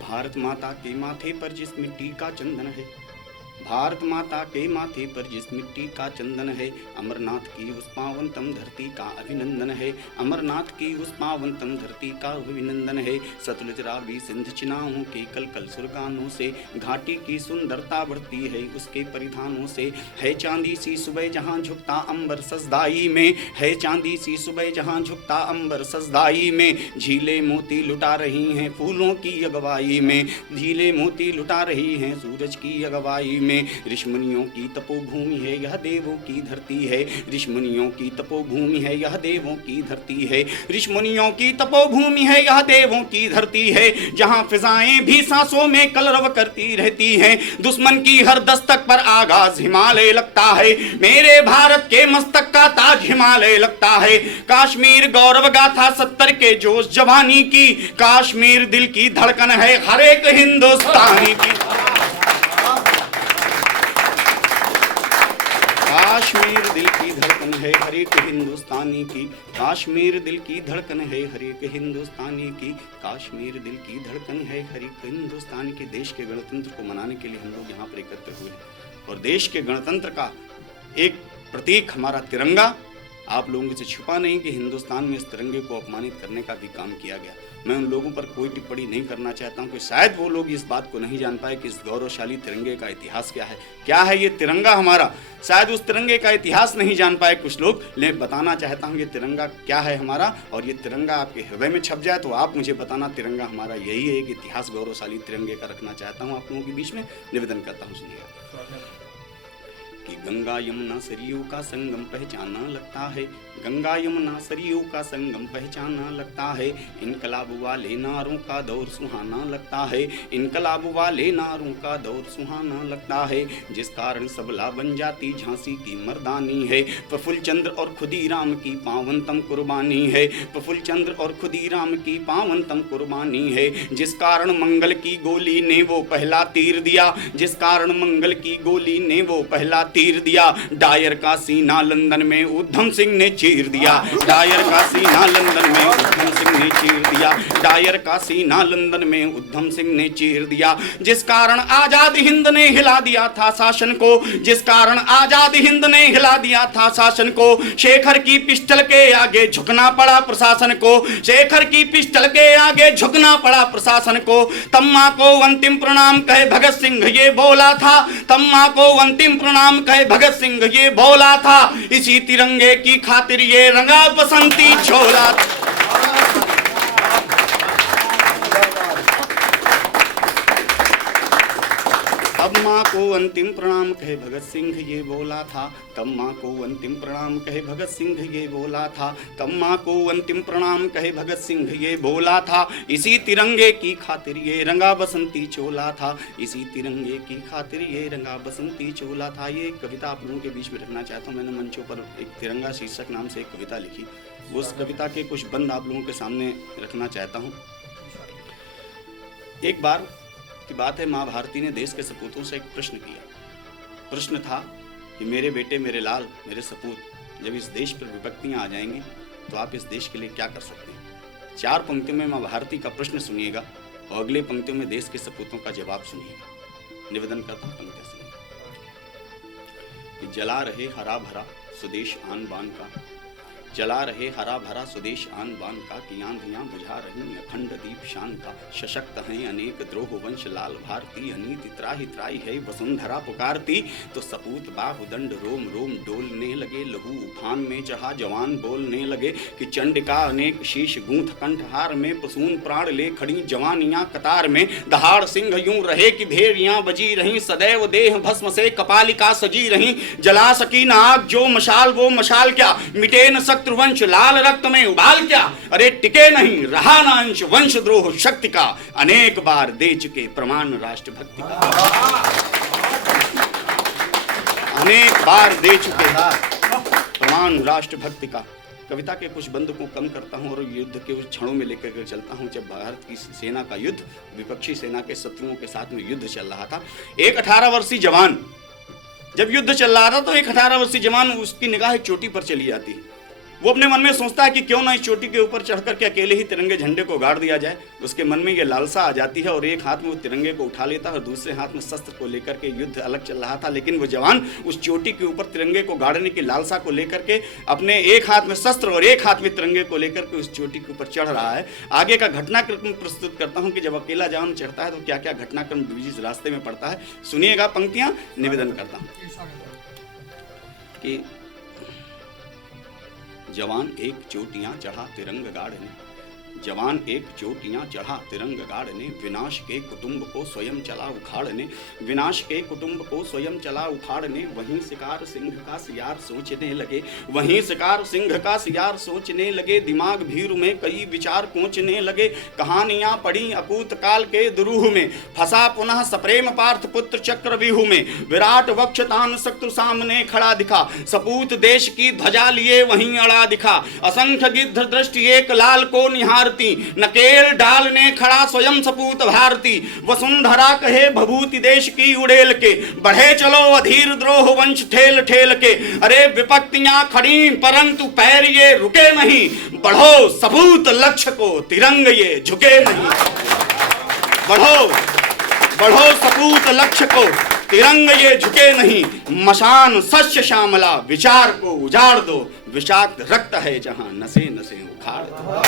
भारत माता के माथे पर जिस मिट्टी का चंदन है, भारत माता के माथे पर जिस मिट्टी का चंदन है, अमरनाथ की उस पावनतम धरती का अभिनंदन है। अमरनाथ की उस पावनतम धरती का अभिनंदन है। सतलुज रावी सिंध चिनाओं के कल कल सुरगानों से, घाटी की सुंदरता बढ़ती है उसके परिधानों से। है चांदी सी सुबह जहाँ झुकता अंबर सजदाई में, है चांदी सी सुबह जहाँ झुकता अंबर सजदाई में। झीले मोती लुटा रही हैं फूलों की अगवाई में, झीले मोती लुटा रही हैं सूरज की अगवाई में। ऋषिमुनियों की तपोभूमि है यह देवों की धरती है, ऋषिमुनियों की तपोभूमि है यह देवों की धरती है। ऋषिमुनियों की तपोभूमि है यह देवों की धरती है, जहाँ फिजाएं भी सांसों में कलरव करती रहती हैं। दुश्मन की हर दस्तक पर आगाज हिमालय लगता है, मेरे भारत के मस्तक का ताज हिमालय लगता है। कश्मीर गौरव गाथा 70 के जोश जवानी की, कश्मीर दिल की धड़कन है हर एक हिंदुस्तानी की। कश्मीर दिल की धड़कन है हर एक हिंदुस्तानी की, कश्मीर दिल की धड़कन है हर एक हिंदुस्तानी की, कश्मीर दिल की धड़कन है हर एक हिंदुस्तानी के। देश के गणतंत्र को मनाने के लिए हम लोग यहाँ पर एकत्र हुए और देश के गणतंत्र का एक प्रतीक हमारा तिरंगा, आप लोगों से छुपा नहीं कि हिंदुस्तान में इस तिरंगे को अपमानित करने का भी काम किया गया। मैं उन लोगों पर कोई टिप्पणी नहीं करना चाहता हूं कि शायद वो लोग इस बात को नहीं जान पाए कि इस गौरवशाली तिरंगे का इतिहास क्या है ये तिरंगा हमारा। शायद उस तिरंगे का इतिहास नहीं जान पाए कुछ लोग, लेकिन बताना चाहता हूं ये तिरंगा क्या है हमारा, और ये तिरंगा आपके हृदय में छप जाए तो आप मुझे बताना तिरंगा हमारा यही है। एक इतिहास गौरवशाली तिरंगे का रखना चाहता हूँ आप लोगों के बीच में, निवेदन करता हूँ, सुनिएगा। कि गंगा यमुना सरयू का संगम पहचाना लगता है, गंगा यमुना सरयू का संगम पहचाना लगता है। इनकलाब वाले नारों का दौर सुहाना लगता है, इनकलाब वाले नारों का दौर सुहाना लगता है। जिस कारण सबला बन जाती झांसी की मर्दानी है, प्रफुल्ल चंद्र और खुदीराम की पावनतम कुर्बानी है, प्रफुल्ल चंद्र और खुदीराम की पावनतम कुर्बानी है। जिस कारण मंगल की गोली ने वो पहला तीर दिया, जिस कारण मंगल की गोली ने वो पहला तीर दिया। डायर का सीना लंदन में उधम सिंह ने चीर दिया, डायर का सीना लंदन में उधम सिंह ने चीर दिया, डायर का सीना लंदन में उधम सिंह ने चीर दिया। जिस कारण आजाद हिंद ने हिला दिया था शासन को, जिस कारण आजाद हिंद ने हिला दिया था शासन को। शेखर की पिस्टल के आगे झुकना पड़ा प्रशासन को, शेखर की पिस्टल के आगे झुकना पड़ा प्रशासन को। तम्मा को अंतिम प्रणाम कहे भगत सिंह ये बोला था, तम्मा को अंतिम प्रणाम कहे भगत सिंह ये बोला था। इसी तिरंगे की खातिर ये रंगा बसंती छोला। तब माँ को अंतिम प्रणाम कहे भगत सिंह ये बोला था, तब माँ को अंतिम प्रणाम कहे भगत सिंह ये बोला था, तब माँ को अंतिम प्रणाम कहे भगत सिंह ये बोला था। इसी तिरंगे की खातिर ये रंगा बसंती चोला था, इसी तिरंगे की खातिर ये रंगा बसंती चोला था। ये कविता आप लोगों के बीच में रखना चाहता हूँ। मैंने मंचों पर एक तिरंगा शीर्षक नाम से एक कविता लिखी, उस कविता के कुछ बंद आप लोगों के सामने रखना चाहता हूँ। एक बार की बात है, माँ भारती ने देश के सपूतों से एक प्रश्न किया। प्रश्न था कि मेरे बेटे, मेरे लाल, मेरे सपूत, जब इस देश पर विपत्तियां आ जाएंगी तो आप इस देश के लिए क्या कर सकते हैं। 4 पंक्तियों में माँ भारती का प्रश्न सुनिएगा और अगले पंक्तियों में देश के सपूतों का जवाब सुनिएगा। निवेदन करता हूँ, पंक्तियां सुनिएगा। कि जला रहे हरा भरा स्वदेश आन बान का, जला रहे हरा भरा स्वदेश आन बान का, कि आंधियां बुझा रही अखंड दीप शान का। सशक्त हैं अनेक द्रोह वंश लाल भारती, अनीति त्राहि त्राहि है वसुंधरा पुकारती। तो सपूत बाहुदंड रोम रोम डोलने लगे, लहू उफान में चढ़ा जवान बोलने लगे, कि चंडिका अनेक शीश गूंथ कंठहार में, पसून प्राण ले खड़ी जवानियां कतार में। दहाड़ सिंह यूं रहे कि भेड़ियां बजी रहीं, सदैव देह भस्म से कपालिका सजी रहीं। जला सकी न आग जो मशाल वो मशाल क्या, मिटे न शत्रुवंश लाल रक्त में उबाल क्या। अरे टिके नहीं रहा न अंश वंशद्रोह शक्ति का, अनेक बार दे चुके प्रमाण राष्ट्रभक्ति का। अनेक बार दे चुके प्रमाण राष्ट्रभक्ति का। कविता के कुछ बंद को कम करता हूं और युद्ध के उस क्षणों में लेकर के चलता हूं जब भारत की सेना का युद्ध विपक्षी सेना के शत्रुओं के साथ में युद्ध चल रहा था। एक 18 वर्षीय जवान जब युद्ध चल रहा था तो एक 18 वर्षीय जवान, उसकी निगाह एक चोटी पर चली जाती है। वो अपने मन में सोचता है कि क्यों ना इस चोटी के ऊपर चढ़कर के अकेले ही तिरंगे झंडे को गाड़ दिया जाए। उसके मन में ये लालसा आ जाती है और एक हाथ में वो तिरंगे को उठा लेता है और दूसरे हाथ में शस्त्र को लेकर के युद्ध अलग चल रहा था। लेकिन वो जवान उस चोटी के ऊपर तिरंगे को गाड़ने की लालसा को लेकर के अपने एक हाथ में शस्त्र और एक हाथ में तिरंगे को लेकर के उस चोटी के ऊपर चढ़ रहा है। आगे का घटनाक्रम प्रस्तुत करता हूँ कि जब अकेला जवान चढ़ता है तो क्या क्या घटनाक्रम जिस रास्ते में पड़ता है। सुनिएगा पंक्तियां, निवेदन करता हूँ कि जवान एक चोटियां चढ़ा तिरंग गाड़ने, जवान एक चोटियां चढ़ा तिरंग गाड़ने, विनाश के कुटुंब को स्वयं चला उखाड़ने, विनाश के कुटुंब को स्वयं चला उखाड़ने। वहीं शिकार सिंह का सियार सोचने लगे, वहीं शिकार सिंह का सियार सोचने लगे, दिमाग भीरू में कई विचार कोचने लगे। कहानियां पढ़ी अकूत काल के दुरूह में, फंसा पुनः सप्रेम पार्थ पुत्र चक्रव्यूह में। विराट वक्षतान शत्रु सामने खड़ा दिखा, सपूत देश की ध्वजा लिए वहीं अड़ा दिखा। असंख्य गिद्ध दृष्टि एक लाल को निहार, नकेल डालने खड़ा स्वयं सपूत भारती। वसुंधरा कहे भभूति देश की उड़ेल के, बढ़े चलो अधीर द्रोह वंश ठेल ठेल के। अरे विपत्तियां खड़ी परंतु पैर ये रुके नहीं, बढ़ो सपूत लक्ष्य को तिरंग ये झुके नहीं। बढ़ो बढ़ो सपूत लक्ष्य को तिरंग ये झुके नहीं। मशान शस्य श्यामला विचार को उजाड़ दो, विषाक्त रक्त है जहां नसे नसे उखाड़ दो।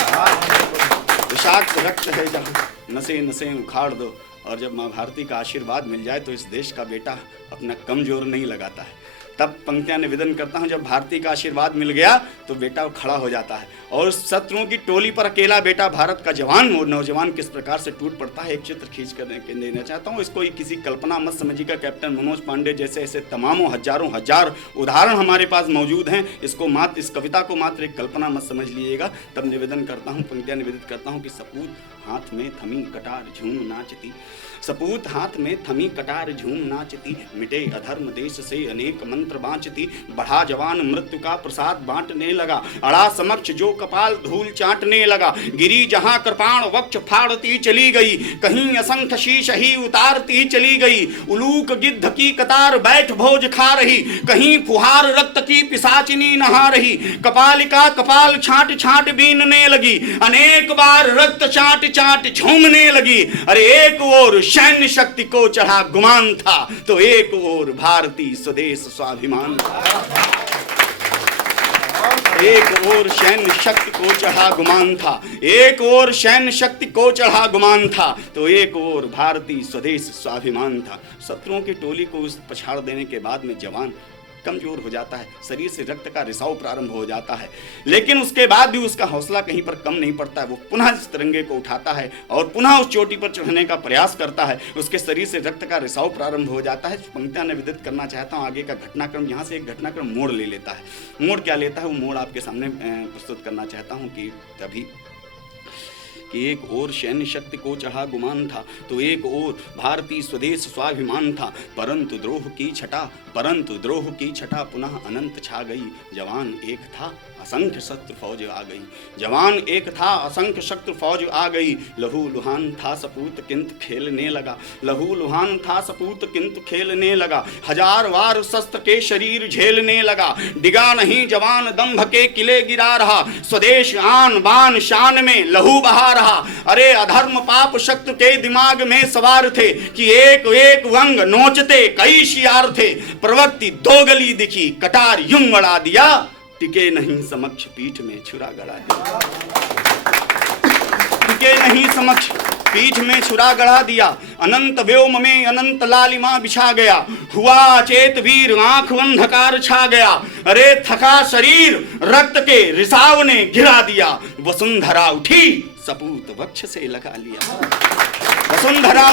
विषाक्त रक्त है जहां नसे नसे उखाड़ दो। और जब माँ भारती का आशीर्वाद मिल जाए तो इस देश का बेटा अपना कम जोर नहीं लगाता है। तब पंक्तियां निवेदन करता हूं, जब भारती का आशीर्वाद मिल गया तो बेटा खड़ा हो जाता है और शत्रुओं की टोली पर अकेला बेटा भारत का जवान और नौजवान किस प्रकार से टूट पड़ता है। एक चित्र खींच कर देना चाहता हूं। इसको किसी कल्पना मत समझिएगा। कैप्टन मनोज पांडे जैसे ऐसे तमामों हजारों हजार उदाहरण हमारे पास मौजूद हैं। इसको मात्र इस कविता को मात्र एक कल्पना मत समझ लीजिएगा। तब निवेदन करता हूँ, पंक्तियां निवेदित करता हूँ कि सपूत हाथ में थमी कटार झूम नाचती, सपूत हाथ में थमी कटार झूम नाचती। मिटे अधर्म देश से अनेक मंत्र बाँचती, बढ़ा जवान मृत्यु का प्रसाद बांटने लगा। अड़ा समक्ष जो कपाल धूल चाटने लगा, गिरी जहां कृपाण वक्ष फाड़ती चली गई। कहीं असंख्य शीश ही उतारती चली गई, उलूक गिद्ध की कतार बैठ भोज खा रही। कहीं फुहार रक्त की पिशाचिनी नहा रही, कपालिका कपाल छाट छाट बीनने लगी। अनेक बार रक्त चाट चाट झूमने लगी। अरे एक ओर सैन्य शक्ति को चढ़ा गुमान था तो एक ओर भारतीय स्वदेश स्वाभिमान था। एक ओर सैन्य शक्ति को चढ़ा गुमान था, एक ओर सैन्य शक्ति को चढ़ा गुमान था तो एक ओर भारतीय स्वदेश स्वाभिमान था। शत्रुओं की टोली को उस पछाड़ देने के बाद में जवान कमजोर हो जाता है, शरीर से रक्त का रिसाव प्रारंभ हो जाता है। लेकिन उसके बाद भी उसका हौसला कहीं पर कम नहीं पड़ता है। वो पुनः इस तिरंगे को उठाता है और पुनः उस चोटी पर चढ़ने का प्रयास करता है। उसके शरीर से रक्त का रिसाव प्रारंभ हो जाता है। पंक्तियां निवेदित करना चाहता हूँ। आगे का घटनाक्रम, यहाँ से एक घटनाक्रम मोड़ ले लेता है। मोड़ क्या लेता है वो मोड़ आपके सामने प्रस्तुत करना चाहता हूँ कि तभी कि एक ओर सैन्य शक्ति को चढ़ा गुमान था तो एक ओर भारतीय स्वदेश स्वाभिमान था। परंतु द्रोह की छटा पुनः अनंत छा गई। जवान एक था असंख्य शत्रु फौज आ गई, जवान एक था असंख्य शत्रु फौज आ गई। लहू लुहान था सपूत किंतु खेलने लगा, लहू लुहान था सपूत किंतु खेलने लगा। हजार वार शस्त्र के शरीर झेलने लगा, डिगा नहीं जवान दंभ के किले गिरा रहा। स्वदेश आन बान शान में लहू बहा रहा। अरे अधर्म पाप शत्रु के दिमाग में सवार थे कि एक एक वंग नोचते कई शियार थे। प्रवृत्ति दो गली दिखी कटार यूं अड़ा दिया टिके नहीं समक्ष पीठ में छुरा गड़ा दिया, टिके नहीं समक्ष पीठ में छुरा गड़ा दिया, अनंत व्योम में अनंत लालिमा बिछा गया, हुआ चेत वीर आंख अंधकार छा गया, अरे थका शरीर रक्त के रिसाव ने घिरा दिया, वसुंधरा उठी सपूत वक्ष से लगा लिया, वसुंधरा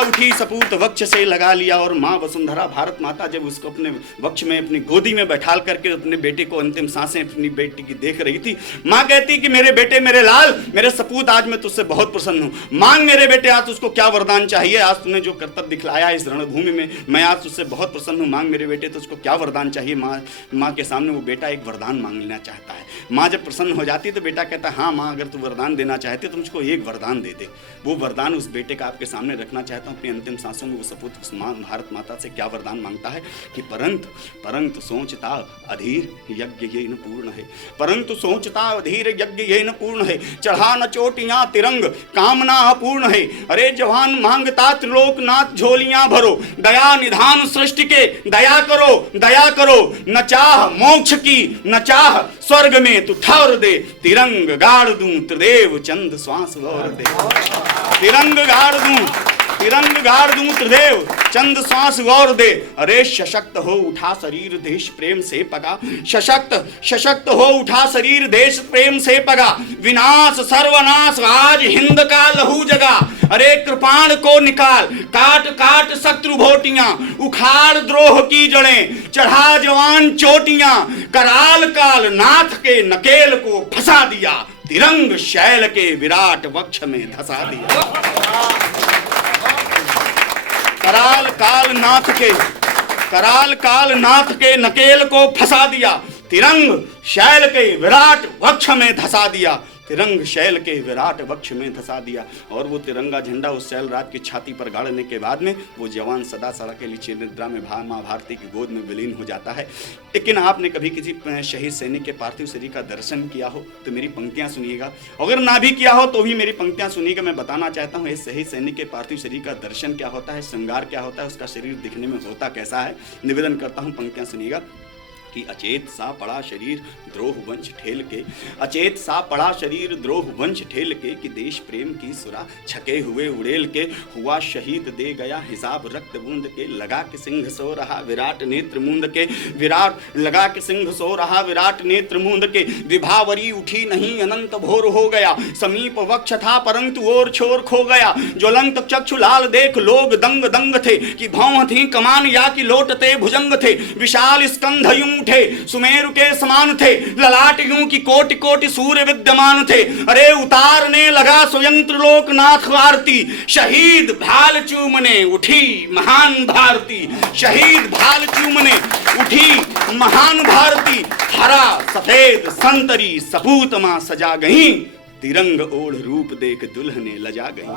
उठी सपूत वक्ष से लगा लिया। और माँ वसुंधरा भारत माता जब उसको अपने वक्ष में अपनी गोदी में बैठाल करके अपने बेटे को अंतिम सांसें अपनी बेटी की देख रही थी, माँ कहती कि मेरे बेटे, मेरे लाल, मेरे सपूत, आज मैं तुझसे बहुत प्रसन्न हूँ, मांग मेरे बेटे, आज तुझको क्या वरदान चाहिए, आज तूने जो कर्तव्य दिखलाया इस रणभूमि में, मैं आज तुझसे बहुत प्रसन्न हूँ, मांग मेरे बेटे तुझको क्या वरदान चाहिए। माँ के सामने वो बेटा एक वरदान मांग लेना चाहता है। माँ जब प्रसन्न हो जाती है तो बेटा कहता है, हाँ माँ, अगर तू वरदान देना चाहती है तो मुझको एक वरदान दे दे। वो वरदान उस बेटे का आपके सामने रखना चाहता हूँ। अपनी अंतिम सांसों में वो सपूत उस माँ भारत माता से क्या वरदान मांगता है कि परंतु सोचता अधीर यज्ञ ये न पूर्ण है, परंतु सोचता अधीर यज्ञ ये न पूर्ण है, चढ़ा न चोटियां तिरंग कामना अपूर्ण है, अरे जवान मांगता त्रिलोकनाथ झोलियां भरो, दया निधान सृष्टि के दया करो, न चाह मोक्ष की न चाह स्वर्ग में तू ठौर दे, तिरंग गाड़ दूं त्रिदेव चंद श्वास और दे, तिरंग गाड़ दूं त्रिदेव चंद श्वास गौर दे, अरे सशक्त हो उठा शरीर देश प्रेम से पगा, सशक्त हो उठा शरीर देश प्रेम से पगा, विनाश सर्वनाश आज हिंद का लहू जगा, अरे कृपाण को निकाल काट शत्रु भोटियां, उखाड़ द्रोह की जड़ें, चढ़ा जवान चोटियां, कराल काल नाथ के नकेल को फंसा दिया, तिरंग शैल के विराट वक्ष में धसा दिया, कराल काल नाथ के नकेल को फंसा दिया, तिरंग शैल के विराट वक्ष में धसा दिया, तिरंग शैल के विराट वक्ष में धसा दिया। और वो तिरंगा झंडा उस शैलराज की छाती पर गाड़ने के बाद में वो जवान सदा सदा के लिए चिर निद्रा में माँ भारती की गोद में विलीन हो जाता है। लेकिन आपने कभी किसी शहीद सैनिक के पार्थिव शरीर का दर्शन किया हो तो मेरी पंक्तियां सुनिएगा, अगर ना भी किया हो तो भी मेरी पंक्तियां सुनिएगा। मैं बताना चाहता हूँ इस शहीद सैनिक के पार्थिव शरीर का दर्शन क्या होता है, श्रृंगार क्या होता है, उसका शरीर दिखने में होता कैसा है। निवेदन करता हूँ, पंक्तियां सुनिएगा कि अचेत सा पड़ा शरीर द्रोह वंश ठेल के, अचेत सा पड़ा शरीर द्रोह वंश ठेल के, कि देश प्रेम की सुरा छके हुए उड़ेल के, हुआ शहीद दे गया हिसाब रक्त बूंद के, लगा के सिंह सो रहा विराट नेत्र मूंद के, लगा के सिंह सो रहा विराट नेत्र मूंद के, विभावरी उठी नहीं अनंत भोर हो गया, समीप वक्ष था परंतु और छोर खो गया, ज्वलंत चक्षु लाल देख लोग दंग दंग थे, कि भौं थी कमान या कि लोटते भुजंग थे, विशाल स्कंध यूं थे सुमेरु के समान थे, ललाट यूं की कोटि कोटि सूर्य विद्यमान थे, अरे उतारने लगा स्वयं त्रिलोकनाथ आरती, शहीद भाल चूमने उठी महान भारती, शहीद भाल चूमने उठी महान भारती, हरा सफेद संतरी सपूत मां सजा गई, तिरंग ओढ़ रूप देख दुल्हने लजा गई,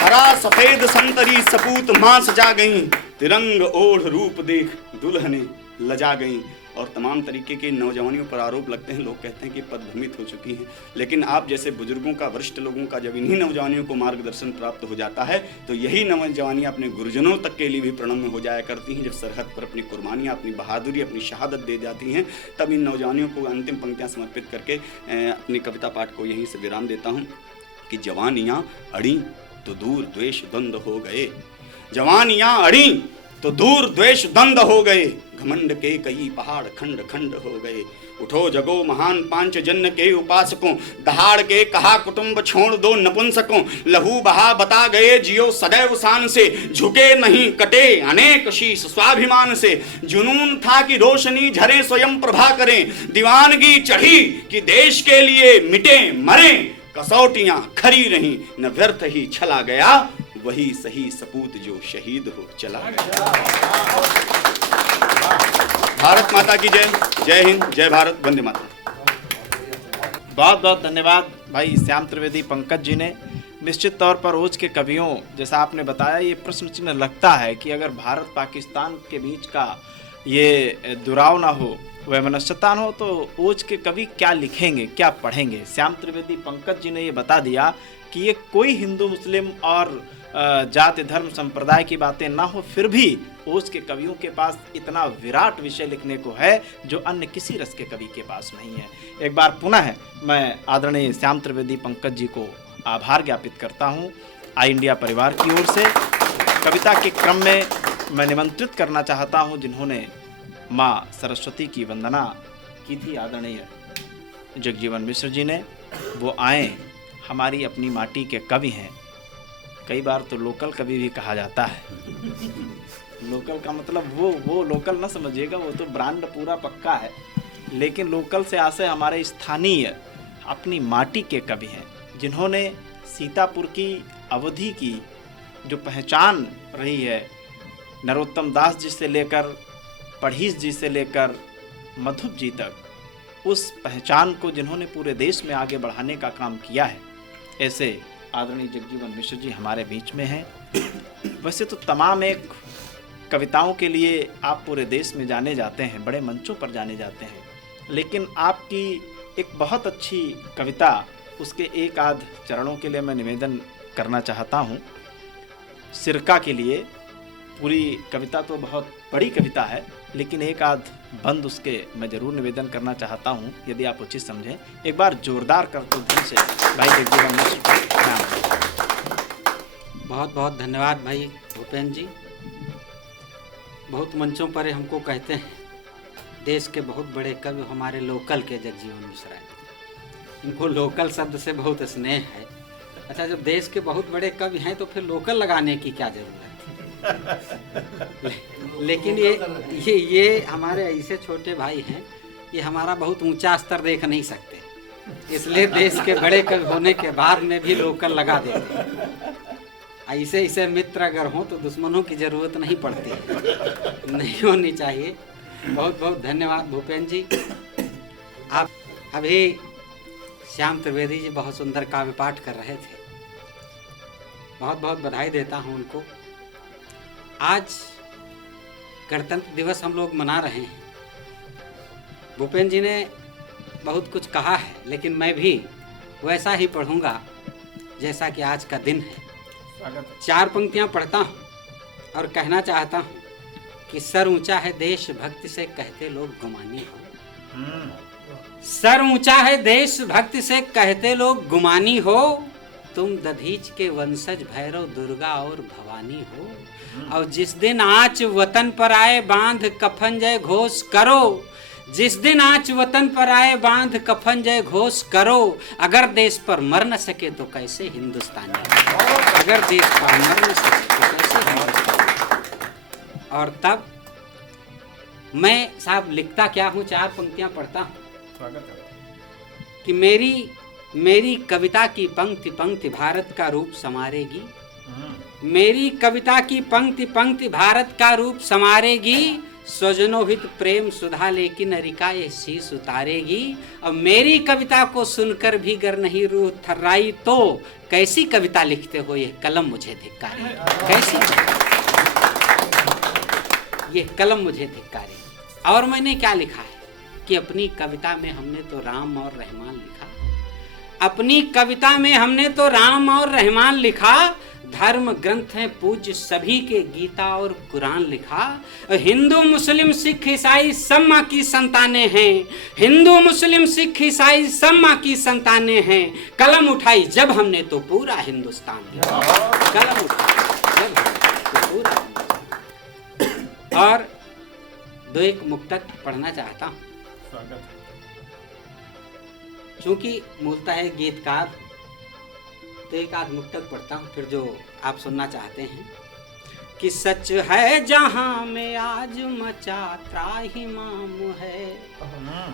हरा सफेद संतरी सपूत मां सजा गई, तिरंग ओढ़ रूप देख दुल्हने लजा गई। और तमाम तरीके के नौजवानियों पर आरोप लगते हैं, लोग कहते हैं कि पदभ्रमित हो चुकी हैं, लेकिन आप जैसे बुजुर्गों का, वरिष्ठ लोगों का जब इन्हीं नौजवानियों को मार्गदर्शन प्राप्त हो जाता है तो यही नौजवानियाँ अपने गुरुजनों तक के लिए भी प्रणम्य हो जाया करती हैं। जब सरहद पर अपनी कुर्बानियाँ, अपनी बहादुरी, अपनी शहादत दे जाती हैं, तब इन नौजवानियों को अंतिम पंक्तियाँ समर्पित करके अपनी कविता पाठ को यहीं से विराम देता हूँ कि जवानियाँ अड़ी तो दूर द्वेष द्वंद्व हो गए, जवानियाँ अड़ी तो दूर द्वेष द्वंद्व हो गए, घमंड के कई पहाड़ खंड खंड हो गए, उठो जगो महान पांचजन्य के उपासकों, दहाड़ के कहा कुटुंब छोड़ दो नपुंसकों, लहू बहा बता गए जियो सदैव शान से, झुके नहीं कटे अनेक शीश स्वाभिमान से, जुनून था कि रोशनी झरे स्वयं प्रभा करें, दीवानगी चढ़ी कि देश के लिए मिटे मरे, कसौटियां खरी रहीं न व्यर्थ ही छला गया, वही सही सपूत जो शहीद हो चला गया। भारत माता की जय, जय हिंद, जय भारत, वंदे मातरम। बहुत बहुत धन्यवाद भाई श्याम त्रिवेदी पंकज जी ने। निश्चित तौर पर ओज के कवियों, जैसा आपने बताया, ये प्रश्न चिन्ह लगता है कि अगर भारत पाकिस्तान के बीच का ये दुराव ना हो, वैमनस्यता हो, तो ओज के कवि क्या लिखेंगे, क्या पढ़ेंगे। श्याम त्रिवेदी पंकज जी ने ये बता दिया कि ये कोई हिंदू मुस्लिम और जाति धर्म संप्रदाय की बातें ना हो, फिर भी ओज के कवियों के पास इतना विराट विषय लिखने को है जो अन्य किसी रस के कवि के पास नहीं है। एक बार पुनः मैं आदरणीय श्याम त्रिवेदी पंकज जी को आभार ज्ञापित करता हूँ आई इंडिया परिवार की ओर से। कविता के क्रम में मैं निमंत्रित करना चाहता हूँ जिन्होंने माँ सरस्वती की वंदना की थी, आदरणीय जगजीवन मिश्र जी ने, वो आए। हमारी अपनी माटी के कवि हैं, कई बार तो लोकल कवि भी कहा जाता है। लोकल का मतलब वो लोकल ना समझिएगा, वो तो ब्रांड पूरा पक्का है, लेकिन लोकल से आशय हमारे स्थानीय अपनी माटी के कवि हैं जिन्होंने सीतापुर की अवधि की जो पहचान रही है, नरोत्तम दास जी से लेकर पढ़ीस जी से लेकर मधुप जी तक, उस पहचान को जिन्होंने पूरे देश में आगे बढ़ाने का काम किया है, ऐसे आदरणीय जगजीवन मिश्र जी हमारे बीच में हैं। वैसे तो तमाम एक कविताओं के लिए आप पूरे देश में जाने जाते हैं, बड़े मंचों पर जाने जाते हैं, लेकिन आपकी एक बहुत अच्छी कविता, उसके एक आध चरणों के लिए मैं निवेदन करना चाहता हूँ। सिरका के लिए पूरी कविता तो बहुत बड़ी कविता है, लेकिन एक आध बंद उसके मैं ज़रूर निवेदन करना चाहता हूँ, यदि आप उचित समझें। एक बार जोरदार करते ध्वनि से भाई जगजीवन मिश्र को प्रणाम। बहुत बहुत धन्यवाद भाई भूपेंद्र जी। बहुत मंचों पर हमको कहते हैं देश के बहुत बड़े कवि हमारे लोकल के जगजीवन मिश्र हैं। इनको लोकल शब्द से बहुत स्नेह है। अच्छा, जब देश के बहुत बड़े कवि हैं तो फिर लोकल लगाने की क्या जरूरत है? लेकिन ये हमारे ऐसे छोटे भाई हैं, ये हमारा बहुत ऊंचा स्तर देख नहीं सकते, इसलिए देश के बड़े कवि होने के बाद में भी लोकल लगा देते हैं। ऐसे ऐसे मित्र अगर हों तो दुश्मनों की ज़रूरत नहीं पड़ती है, नहीं होनी चाहिए। बहुत बहुत धन्यवाद भूपेंद्र जी। आप अभी श्याम त्रिवेदी जी बहुत सुंदर काव्य पाठ कर रहे थे, बहुत बहुत बधाई देता हूं उनको। आज गणतंत्र दिवस हम लोग मना रहे हैं। भूपेंद्र जी ने बहुत कुछ कहा है, लेकिन मैं भी वैसा ही पढ़ूंगा जैसा कि आज का दिन है। 4 पंक्तियां पढ़ता हूं और कहना चाहता हूं कि सर ऊंचा है देश भक्ति से कहते लोग गुमानी हो। सर ऊंचा है देश भक्ति से कहते लोग गुमानी हो, तुम दधीच के वंशज भैरव दुर्गा और भवानी हो। और जिस दिन आँच वतन पर आए बांध कफन जय घोष करो, जिस दिन आँच वतन पर आए बांध कफन जय घोष करो। अगर देश पर मर न सके तो कैसे हिंदुस्तानी, अगर देश पर मर न सके तो कैसे हिंदुस्तानी। और तब मैं साहब लिखता क्या हूँ, 4 पंक्तियां पढ़ता हूँ कि मेरी कविता की पंक्ति पंक्ति भारत का रूप संवारेगी। मेरी कविता की पंक्ति पंक्ति भारत का रूप संवारेगी। स्वजनों हित प्रेम सुधा लेकिन अरिका ये शीश उतारेगी। अब मेरी कविता को सुनकर भी गर नहीं रूह थर्राई तो कैसी कविता लिखते हो ये कलम मुझे धिक्कारे। कैसी ये कलम मुझे धिक्कारे। और मैंने क्या लिखा है कि अपनी कविता में हमने तो राम और रहमान लिखा, अपनी कविता में हमने तो राम और रहमान लिखा। धर्म ग्रंथ हैं पूज्य सभी के गीता और कुरान लिखा। हिंदू मुस्लिम सिख ईसाई सब माँ की संतानें हैं, हिंदू मुस्लिम सिख ईसाई सब माँ की संतानें हैं। कलम उठाई जब हमने तो पूरा हिंदुस्तान लिखा, कलम उठाई जब हमने तो पूरा हिंदुस्तान। और 2-1 मुक्तक पढ़ना चाहता हूँ, चूंकि मूलतः है गीतकार, तो 1 आध मुक्तक पढ़ता हूँ फिर जो आप सुनना चाहते हैं। कि सच है जहां में आज मचा त्राहिमाम है,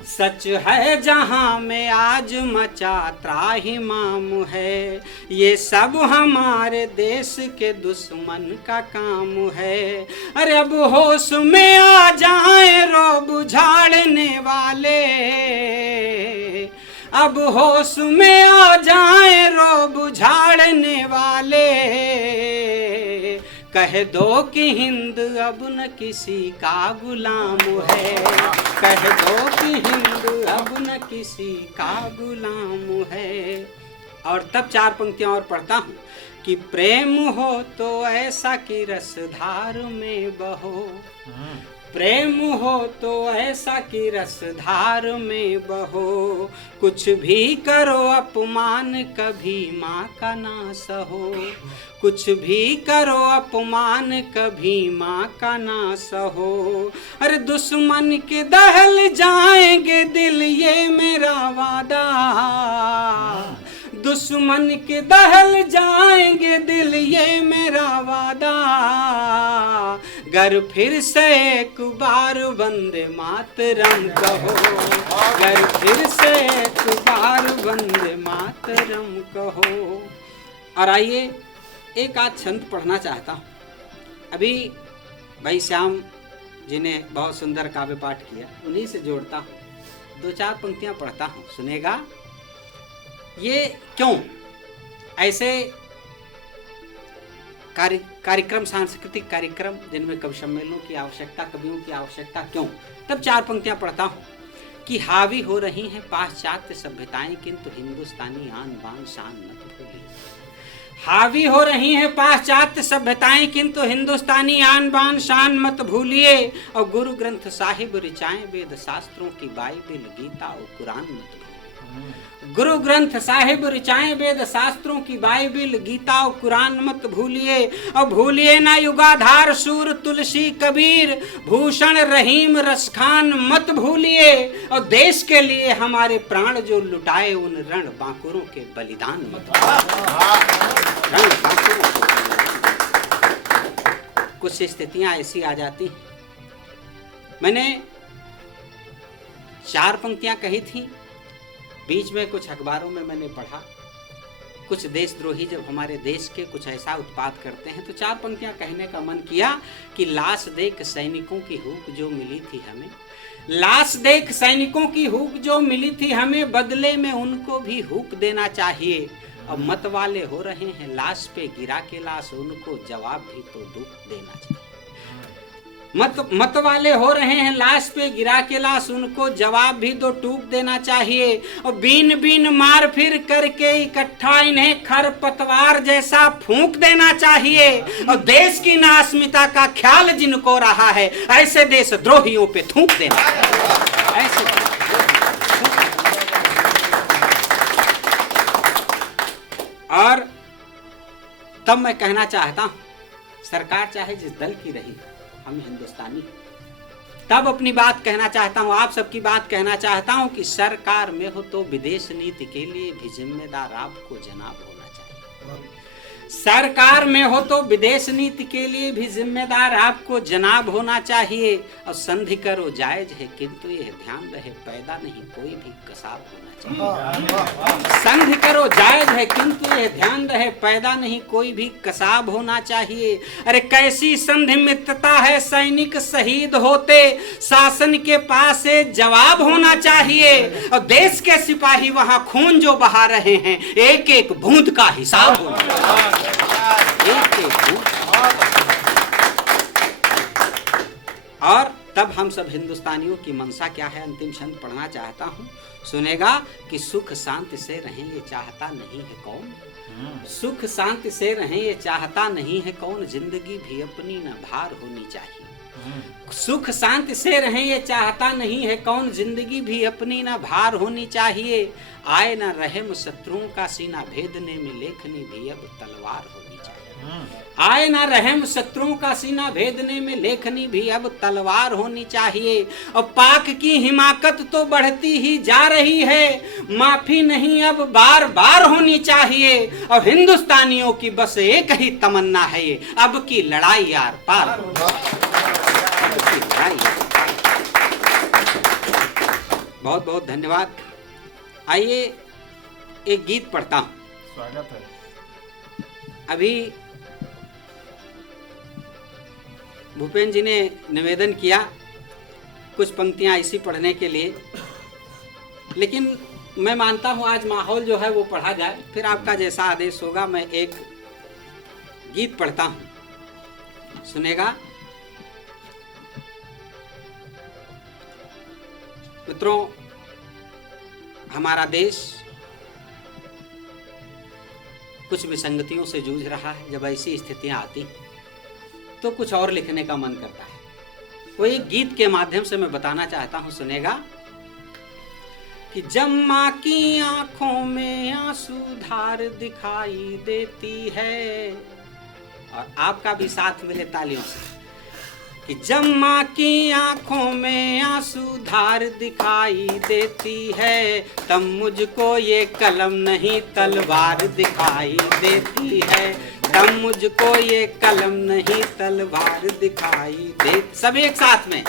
सच है जहां में आज मचा त्राहिमाम है। ये सब हमारे देश के दुश्मन का काम है। अरे अब होश में आ जाए रोब झाड़ने वाले, अब होश में आ जाए रोब झाड़ने वाले। कह दो कि हिंद अब न किसी का गुलाम है, कह दो कि हिंद अब न किसी का गुलाम है। और तब 4 पंक्तियां और पढ़ता हूँ कि प्रेम हो तो ऐसा कि रसधार में बहो, प्रेम हो तो ऐसा कि रसधार में बहो, कुछ भी करो अपमान कभी माँ का ना सहो, कुछ भी करो अपमान कभी माँ का ना सहो। अरे दुश्मन के दहल जाएंगे दिल ये मेरा वादा, दुश्मन के दहल जाएंगे दिल ये मेरा वादा, गर फिर से एक बार वंदे मातरम कहो, गर फिर से एक बार वंदे मातरम कहो। और आइए एक आध छंद पढ़ना चाहता हूँ। अभी भाई श्याम जी ने बहुत सुंदर काव्य पाठ किया, उन्हीं से जोड़ता हूँ, दो चार पंक्तियाँ पढ़ता हूँ, सुनेगा। ये क्यों ऐसे कार्यक्रम, सांस्कृतिक कार्यक्रम जिनमें कवि सम्मेलनों की आवश्यकता, कवियों की आवश्यकता क्यों, तब चार पंक्तियां पढ़ता हूं कि हावी हो रही हैं पाश्चात्य सभ्यताएं किंतु हिंदुस्तानी आन बान शान मत भूलिए, हावी हो रही हैं पाश्चात्य सभ्यताएं किंतु हिंदुस्तानी आन बान शान मत भूलिए, और गुरु ग्रंथ साहिब ऋचाएं वेद शास्त्रों की बाइबिल गीता और कुरान मत भूलिए, गुरु ग्रंथ साहिब ऋचाएं वेद शास्त्रों की बाइबिल गीता और कुरान मत भूलिए, और भूलिए ना युगाधार सूर तुलसी कबीर भूषण रहीम रसखान मत भूलिए, और देश के लिए हमारे प्राण जो लुटाए उन रण बांकुरों के बलिदान मत कुछ स्थितियां ऐसी आ जाती हैं। मैंने चार पंक्तियां कही थी, बीच में कुछ अखबारों में मैंने पढ़ा, कुछ देशद्रोही जब हमारे देश के कुछ ऐसा उत्पाद करते हैं तो चार पंक्तियां कहने का मन किया कि लाश देख सैनिकों की हुक जो मिली थी हमें, लाश देख सैनिकों की हुक जो मिली थी हमें, बदले में उनको भी हुक देना चाहिए, अब मत वाले हो रहे हैं लाश पे गिरा के लाश, उनको जवाब भी तो दुख देना चाहिए, मत वाले हो रहे हैं लाश पे गिरा के लाश, उनको जवाब भी दो टूक देना चाहिए, और बीन बीन मार फिर करके इकट्ठा इन्हें खर पतवार जैसा फूंक देना चाहिए, और देश की नास्मिता का ख्याल जिनको रहा है ऐसे देशद्रोहियों पे थूक देना ऐसे। और तब मैं कहना चाहता हूं, सरकार चाहे जिस दल की रही, हम हिंदुस्तानी, तब अपनी बात कहना चाहता हूं, आप सबकी बात कहना चाहता हूं कि सरकार में हो तो विदेश नीति के लिए भी जिम्मेदार आपको जनाब होना चाहिए, सरकार में हो तो विदेश नीति के लिए भी जिम्मेदार आपको जनाब होना चाहिए, और संधि करो जायज है किंतु ये ध्यान रहे पैदा नहीं कोई भी कसाब होना चाहिए, संधि करो जायज है किंतु ये ध्यान रहे पैदा नहीं कोई भी कसाब होना चाहिए। अरे कैसी संधि मित्रता है सैनिक शहीद होते, शासन के पास जवाब होना चाहिए, और देश के सिपाही वहां खून जो बहा रहे हैं एक एक बूंद का हिसाब होना चाहिए, एक एक बूंद। और तब हम सब हिंदुस्तानियों की मनसा क्या है, अंतिम छंद पढ़ना चाहता हूं, सुनेगा कि सुख शांति से रहें ये चाहता नहीं है कौन, सुख शांति से रहें ये चाहता नहीं है कौन, जिंदगी भी अपनी न भार होनी चाहिए, सुख शांति से रहें ये चाहता नहीं है कौन, जिंदगी भी अपनी न भार होनी चाहिए, आए न रहम शत्रुओं का सीना भेदने में लेखनी भी अब तलवार होनी चाहिए, आए ना रहम शत्रुओं का सीना भेदने में लेखनी भी अब तलवार होनी चाहिए, और पाक की हिमाकत तो बढ़ती ही जा रही है, माफी नहीं अब बार बार होनी चाहिए, और हिंदुस्तानियों की बस एक ही तमन्ना है ये, अब की लड़ाई यार पार, अब की लड़ाई। बहुत बहुत धन्यवाद। आइए एक गीत पढ़ता हूं। स्वागत है। अभी भूपेन जी ने निवेदन किया कुछ पंक्तियां ऐसी पढ़ने के लिए, लेकिन मैं मानता हूं आज माहौल जो है वो पढ़ा जाए, फिर आपका जैसा आदेश होगा। मैं एक गीत पढ़ता हूं, सुनेगा। मित्रों, हमारा देश कुछ विसंगतियों से जूझ रहा है, जब ऐसी स्थितियां आती हैं तो कुछ और लिखने का मन करता है। वो एक गीत के माध्यम से मैं बताना चाहता हूं, सुनेगा कि जब माँ की आंखों में आंसू धार दिखाई देती है, और आपका भी साथ मिले तालियों से, कि जब माँ की आंखों में आंसू धार दिखाई देती है, तब मुझको ये कलम नहीं तलवार दिखाई देती है, तब मुझको ये कलम नहीं तलवार दिखाई दे। सब एक साथ में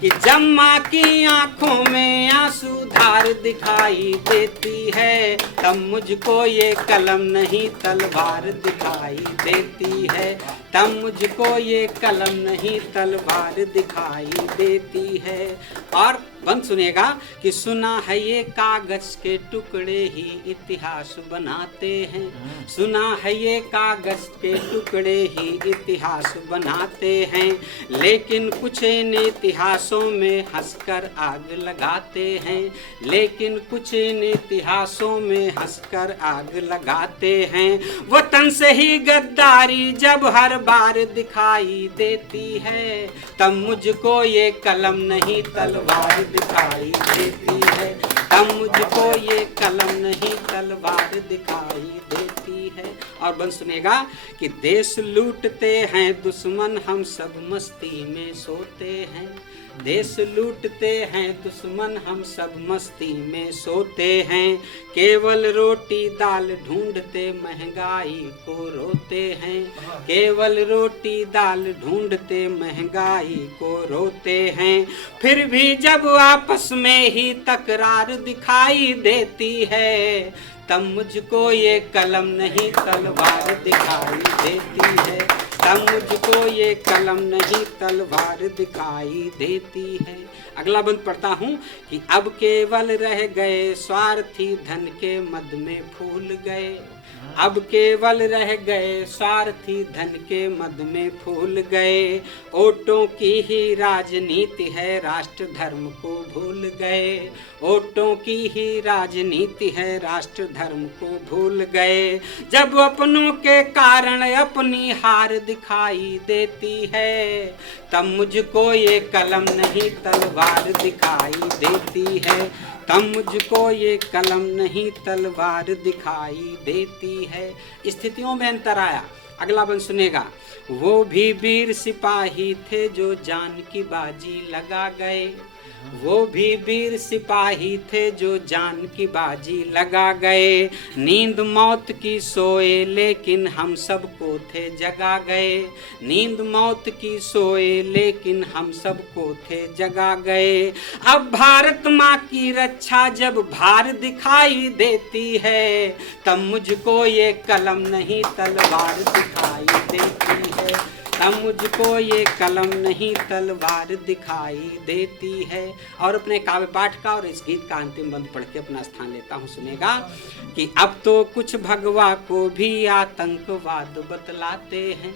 कि जब माँ की आंखों में आंसू धार दिखाई देती है, तब मुझको ये कलम नहीं तलवार दिखाई देती है, तब मुझको ये कलम नहीं तलवार दिखाई देती है। और बंद सुनेगा कि सुना है ये कागज के टुकड़े ही इतिहास बनाते हैं, सुना है ये कागज के टुकड़े ही इतिहास बनाते हैं, लेकिन कुछ इन इतिहासों में हंसकर आग लगाते हैं, लेकिन कुछ इन इतिहासों में हंसकर आग लगाते हैं। वतन से ही गद्दारी जब हर बार दिखाई देती है, तब मुझको ये कलम नहीं तलवार दिखाई देती है, तब मुझको ये कलम नहीं तलवार दिखाई देती है। और बन सुनेगा कि देश लूटते हैं दुश्मन, हम सब मस्ती में सोते हैं, देश लूटते हैं दुश्मन, हम सब मस्ती में सोते हैं, केवल रोटी दाल ढूंढते महंगाई को रोते हैं, केवल रोटी दाल ढूंढते महंगाई को रोते हैं। फिर भी जब आपस में ही तकरार दिखाई देती है, तब मुझको ये कलम नहीं तलवार दिखाई देती है, तब मुझको ये कलम नहीं तलवार दिखाई देती है। अगला बंद पढ़ता हूँ कि अब केवल रह गए स्वार्थी धन के मद में फूल गए, अब केवल रह गए स्वार्थी धन के मद में फूल गए, ओटों की ही राजनीति है राष्ट्र धर्म को भूल गए, ओटों की ही राजनीति है राष्ट्र धर्म को भूल गए। जब अपनों के कारण अपनी हार दिखाई देती है, तब मुझको ये कलम नहीं तलवार दिखाई देती है, तब मुझको ये कलम नहीं तलवार दिखाई देती है। स्थितियों में अंतर आया। अगला बंद सुनेगा, वो भी वीर सिपाही थे जो जान की बाजी लगा गए, वो भी वीर सिपाही थे जो जान की बाजी लगा गए, नींद मौत की सोए लेकिन हम सबको थे जगा गए, नींद मौत की सोए लेकिन हम सबको थे जगा गए। अब भारत माँ की रक्षा जब भार दिखाई देती है, तब मुझको ये कलम नहीं तलवार दिखाई देती है, तब मुझको ये कलम नहीं तलवार दिखाई देती है। और अपने काव्य पाठ का और इस गीत का अंतिम बंद पढ़ के अपना स्थान लेता हूँ, सुनेगा कि अब तो कुछ भगवा को भी आतंकवाद बतलाते हैं,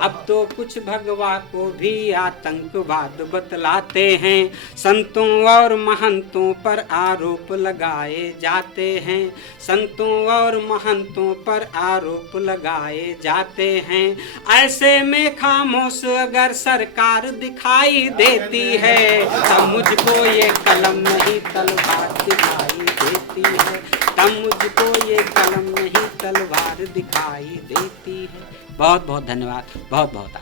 अब तो कुछ भगवा को भी आतंकवाद बतलाते हैं, संतों और महंतों पर आरोप लगाए जाते हैं, संतों और महंतों पर आरोप लगाए जाते हैं। ऐसे में खामोश अगर सरकार दिखाई देती है, तब मुझको ये कलम नहीं तलवार दिखाई देती है, तब मुझको ये कलम नहीं तलवार दिखाई देती है। बहुत बहुत धन्यवाद, बहुत बहुत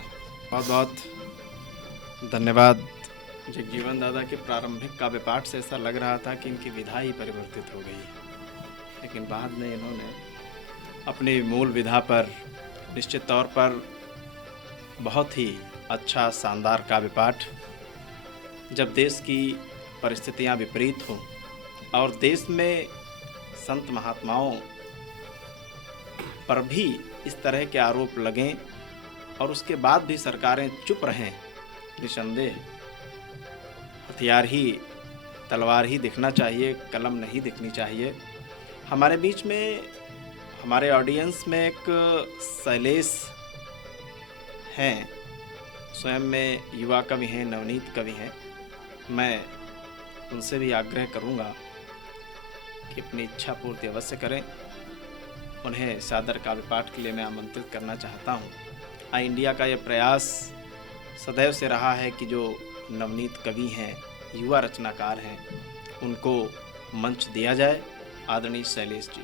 बहुत बहुत धन्यवाद। जगजीवन दादा के प्रारंभिक काव्य पाठ से ऐसा लग रहा था कि इनकी विधा ही परिवर्तित हो गई, लेकिन बाद में इन्होंने अपनी मूल विधा पर निश्चित तौर पर बहुत ही अच्छा शानदार काव्य पाठ। जब देश की परिस्थितियां विपरीत हों और देश में संत महात्माओं पर भी इस तरह के आरोप लगें और उसके बाद भी सरकारें चुप रहें, निसंदेह हथियार ही तलवार ही दिखना चाहिए, कलम नहीं दिखनी चाहिए। हमारे बीच में हमारे ऑडियंस में एक शैलेश हैं, स्वयं में युवा कवि हैं, नवनीत कवि हैं। मैं उनसे भी आग्रह करूंगा कि अपनी इच्छा पूर्ति अवश्य करें उन्हें सादर काव्य पाठ के लिए मैं आमंत्रित करना चाहता हूँ। आई इंडिया का ये प्रयास सदैव से रहा है कि जो नवनीत कवि हैं, युवा रचनाकार हैं, उनको मंच दिया जाए। आदरणीय शैलेश जी।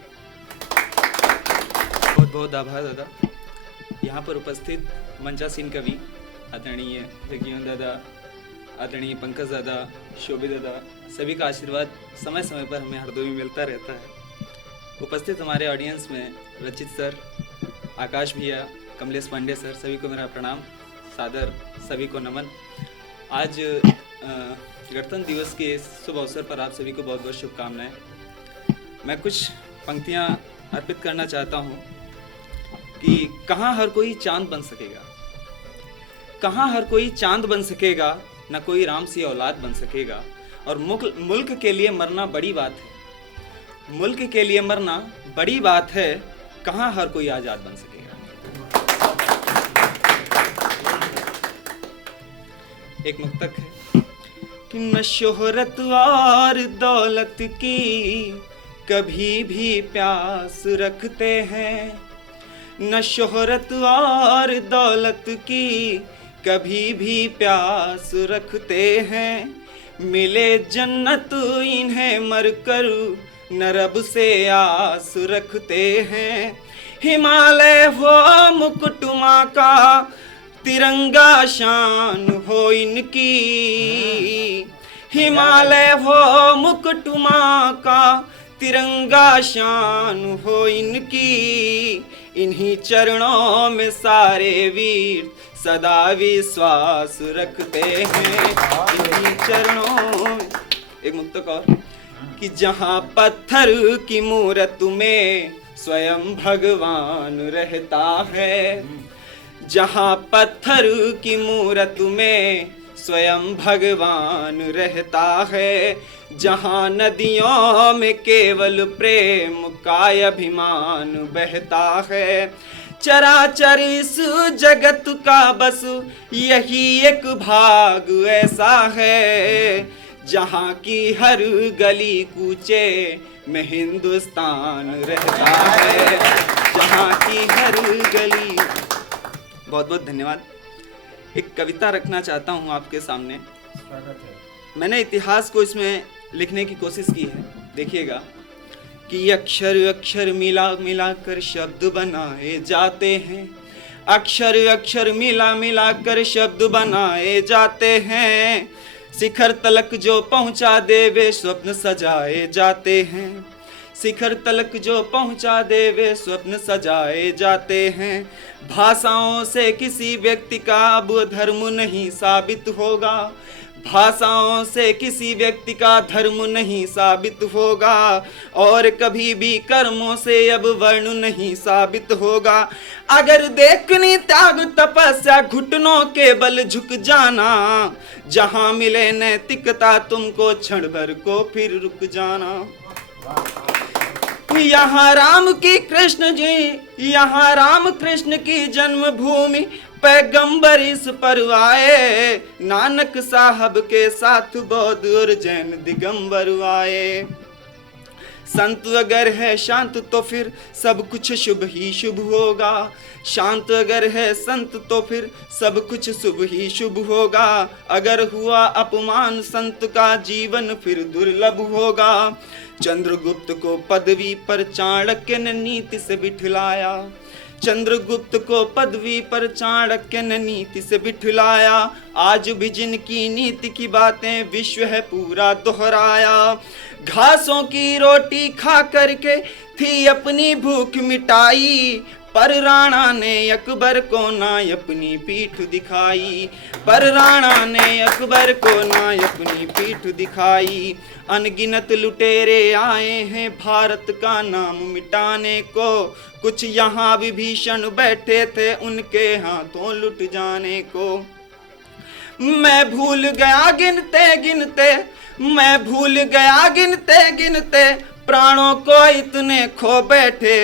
बहुत बहुत आभार दादा। यहाँ पर उपस्थित मंचासीन कवि आदरणीय जगजीवन दादा, आदरणीय पंकज दादा, शोभी दादा, सभी का आशीर्वाद समय समय पर हमें हरदोई में मिलता रहता है। उपस्थित हमारे ऑडियंस में रचित सर, आकाश भैया, कमलेश पांडे सर, सभी को मेरा प्रणाम, सादर सभी को नमन। आज गणतंत्र दिवस के शुभ अवसर पर आप सभी को बहुत बहुत शुभकामनाएं। मैं कुछ पंक्तियां अर्पित करना चाहता हूं कि कहाँ हर कोई चांद बन सकेगा, कहाँ हर कोई चांद बन सकेगा, न कोई राम सी औलाद बन सकेगा। और मुल्क के लिए मरना बड़ी बात है, मुल्क के लिए मरना बड़ी बात है, कहाँ हर कोई आजाद बन सकेगा। एक मुक्तक है कि न शोहरत और दौलत की कभी भी प्यास रखते हैं, न शोहरत और दौलत की कभी भी प्यास रखते हैं। मिले जन्नत इन्हें मरकर न रब से आस रखते हैं। हिमालय वो मुकुटमा का तिरंगा शान हो इनकी, हिमालय वो मुकुटमा का तिरंगा शान हो इनकी। इन्हीं चरणों में सारे वीर सदा विश्वास रखते हैं, इन्हीं चरणों में। एक मुक्तक और कि जहाँ पत्थर की मूरत में स्वयं भगवान रहता है, जहाँ पत्थर की मूरत में स्वयं भगवान रहता है, जहाँ नदियों में केवल प्रेम का अभिमान बहता है। चराचर इस जगत का बस यही एक भाग ऐसा है, जहाँ की हर गली कूचे में हिंदुस्तान रहता है, जहाँ की हर गली। बहुत बहुत धन्यवाद। एक कविता रखना चाहता हूँ आपके सामने। मैंने इतिहास को इसमें लिखने की कोशिश की है, देखिएगा कि अक्षर अक्षर मिला मिला कर शब्द बनाए जाते हैं, अक्षर अक्षर मिला मिला कर शब्द बनाए जाते हैं। शिखर तलक जो पहुंचा दे वे स्वप्न सजाए जाते हैं, शिखर तलक जो पहुंचा दे वे स्वप्न सजाए जाते हैं। भाषाओं से किसी व्यक्ति का अब धर्म नहीं साबित होगा, भाषाओं से किसी व्यक्ति का धर्म नहीं साबित होगा, और कभी भी कर्मों से अब वर्ण नहीं साबित होगा। अगर देखनी त्याग तपस्या घुटनों के बल झुक जाना, जहां मिले नैतिकता तुमको क्षण भर को फिर रुक जाना। यहाँ राम की कृष्ण जी, यहाँ राम कृष्ण की जन्मभूमि, पैगंबर इस पर आए, नानक साहब के साथ बौद्ध और जैन दिगंबर आए। संत अगर है शांत तो फिर सब कुछ शुभ ही शुभ होगा, शांत अगर है संत तो फिर सब कुछ शुभ ही शुभ होगा। अगर हुआ अपमान संत का जीवन फिर दुर्लभ होगा। चंद्रगुप्त को पदवी पर चाणक्य ने नीति से बिठलाया, चंद्रगुप्त को पदवी पर चाणक्य ने नीति से बिठलाया। आज भी जिनकी नीति की बातें विश्व है पूरा दोहराया। घासों की रोटी खा करके थी अपनी भूख मिटाई, पर राणा ने अकबर को ना अपनी पीठ दिखाई, पर राणा ने अकबर को ना अपनी पीठ दिखाई। अनगिनत लुटेरे आए हैं भारत का नाम मिटाने को, कुछ यहाँ विभीषण बैठे थे उनके हाथों लुट जाने को। मैं भूल गया गिनते गिनते, मैं भूल गया गिनते गिनते, प्राणों को इतने खो बैठे।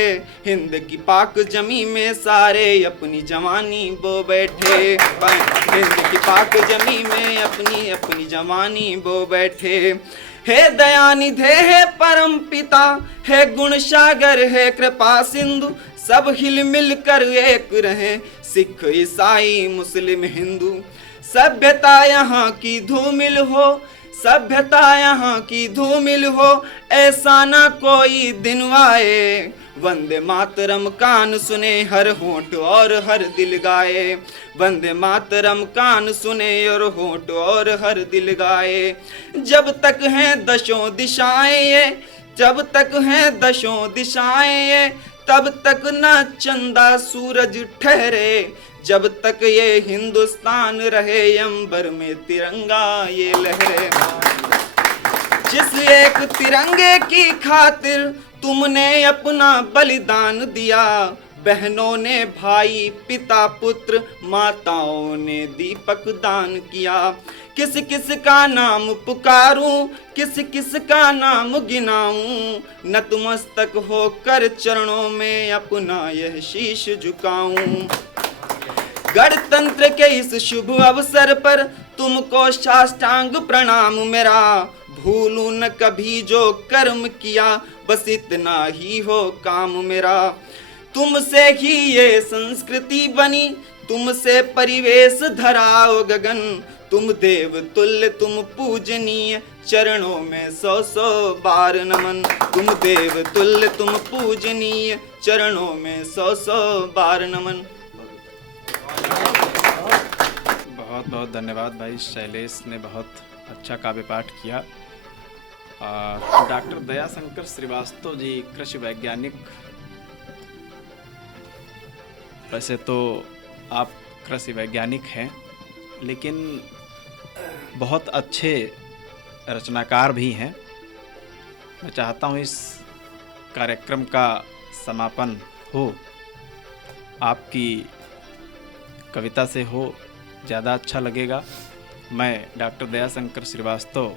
हिंद की पाक जमी में सारे अपनी जवानी बो बैठे, हिंद की पाक जमी में अपनी अपनी जवानी बो बैठे। हे दयानिधे हे परम पिता, हे गुण सागर हे कृपा सिंधु, सब हिल मिल कर एक रहे, सिख ईसाई मुस्लिम हिंदू। सभ्यता यहाँ की धूमिल हो, सभ्यता यहाँ की धूमिल हो, ऐसा ना कोई दिन आए, वंदे मातरम कान सुने हर होंठ और हर दिल गाए, वंदे मातरम कान सुने और होंठ और हर दिल गाए। जब तक हैं दशों दिशाएं ये, जब तक हैं दशों दिशाएं ये, तब तक न चंदा सूरज ठहरे, जब तक ये हिंदुस्तान रहे अंबर में तिरंगा ये लहरे। जिस एक तिरंगे की खातिर तुमने अपना बलिदान दिया, बहनों ने भाई पिता पुत्र माताओं ने दीपक दान किया। किस किस का नाम पुकारूं, किस किस का नाम गिनाऊं, नतमस्तक होकर चरणों में अपना यह शीश झुकाऊं। गणतंत्र के इस शुभ अवसर पर तुमको साष्टांग प्रणाम मेरा, भूलूं न कभी जो कर्म किया, बस इतना ही हो काम मेरा। तुमसे ही ये संस्कृति बनी, तुमसे परिवेश धराओ गगन, तुम देव तुल्य तुम पूजनीय, चरणों में 100 बार नमन। तुम देव तुल्य तुम पूजनीय, चरणों में 100 बार नमन। बहुत बहुत धन्यवाद भाई शैलेश ने बहुत अच्छा काव्य पाठ किया। डॉक्टर दयाशंकर श्रीवास्तव जी कृषि वैज्ञानिक, वैसे तो आप कृषि वैज्ञानिक हैं लेकिन बहुत अच्छे रचनाकार भी हैं। मैं चाहता हूँ इस कार्यक्रम का समापन हो आपकी कविता से हो, ज़्यादा अच्छा लगेगा। मैं डॉक्टर दयाशंकर श्रीवास्तव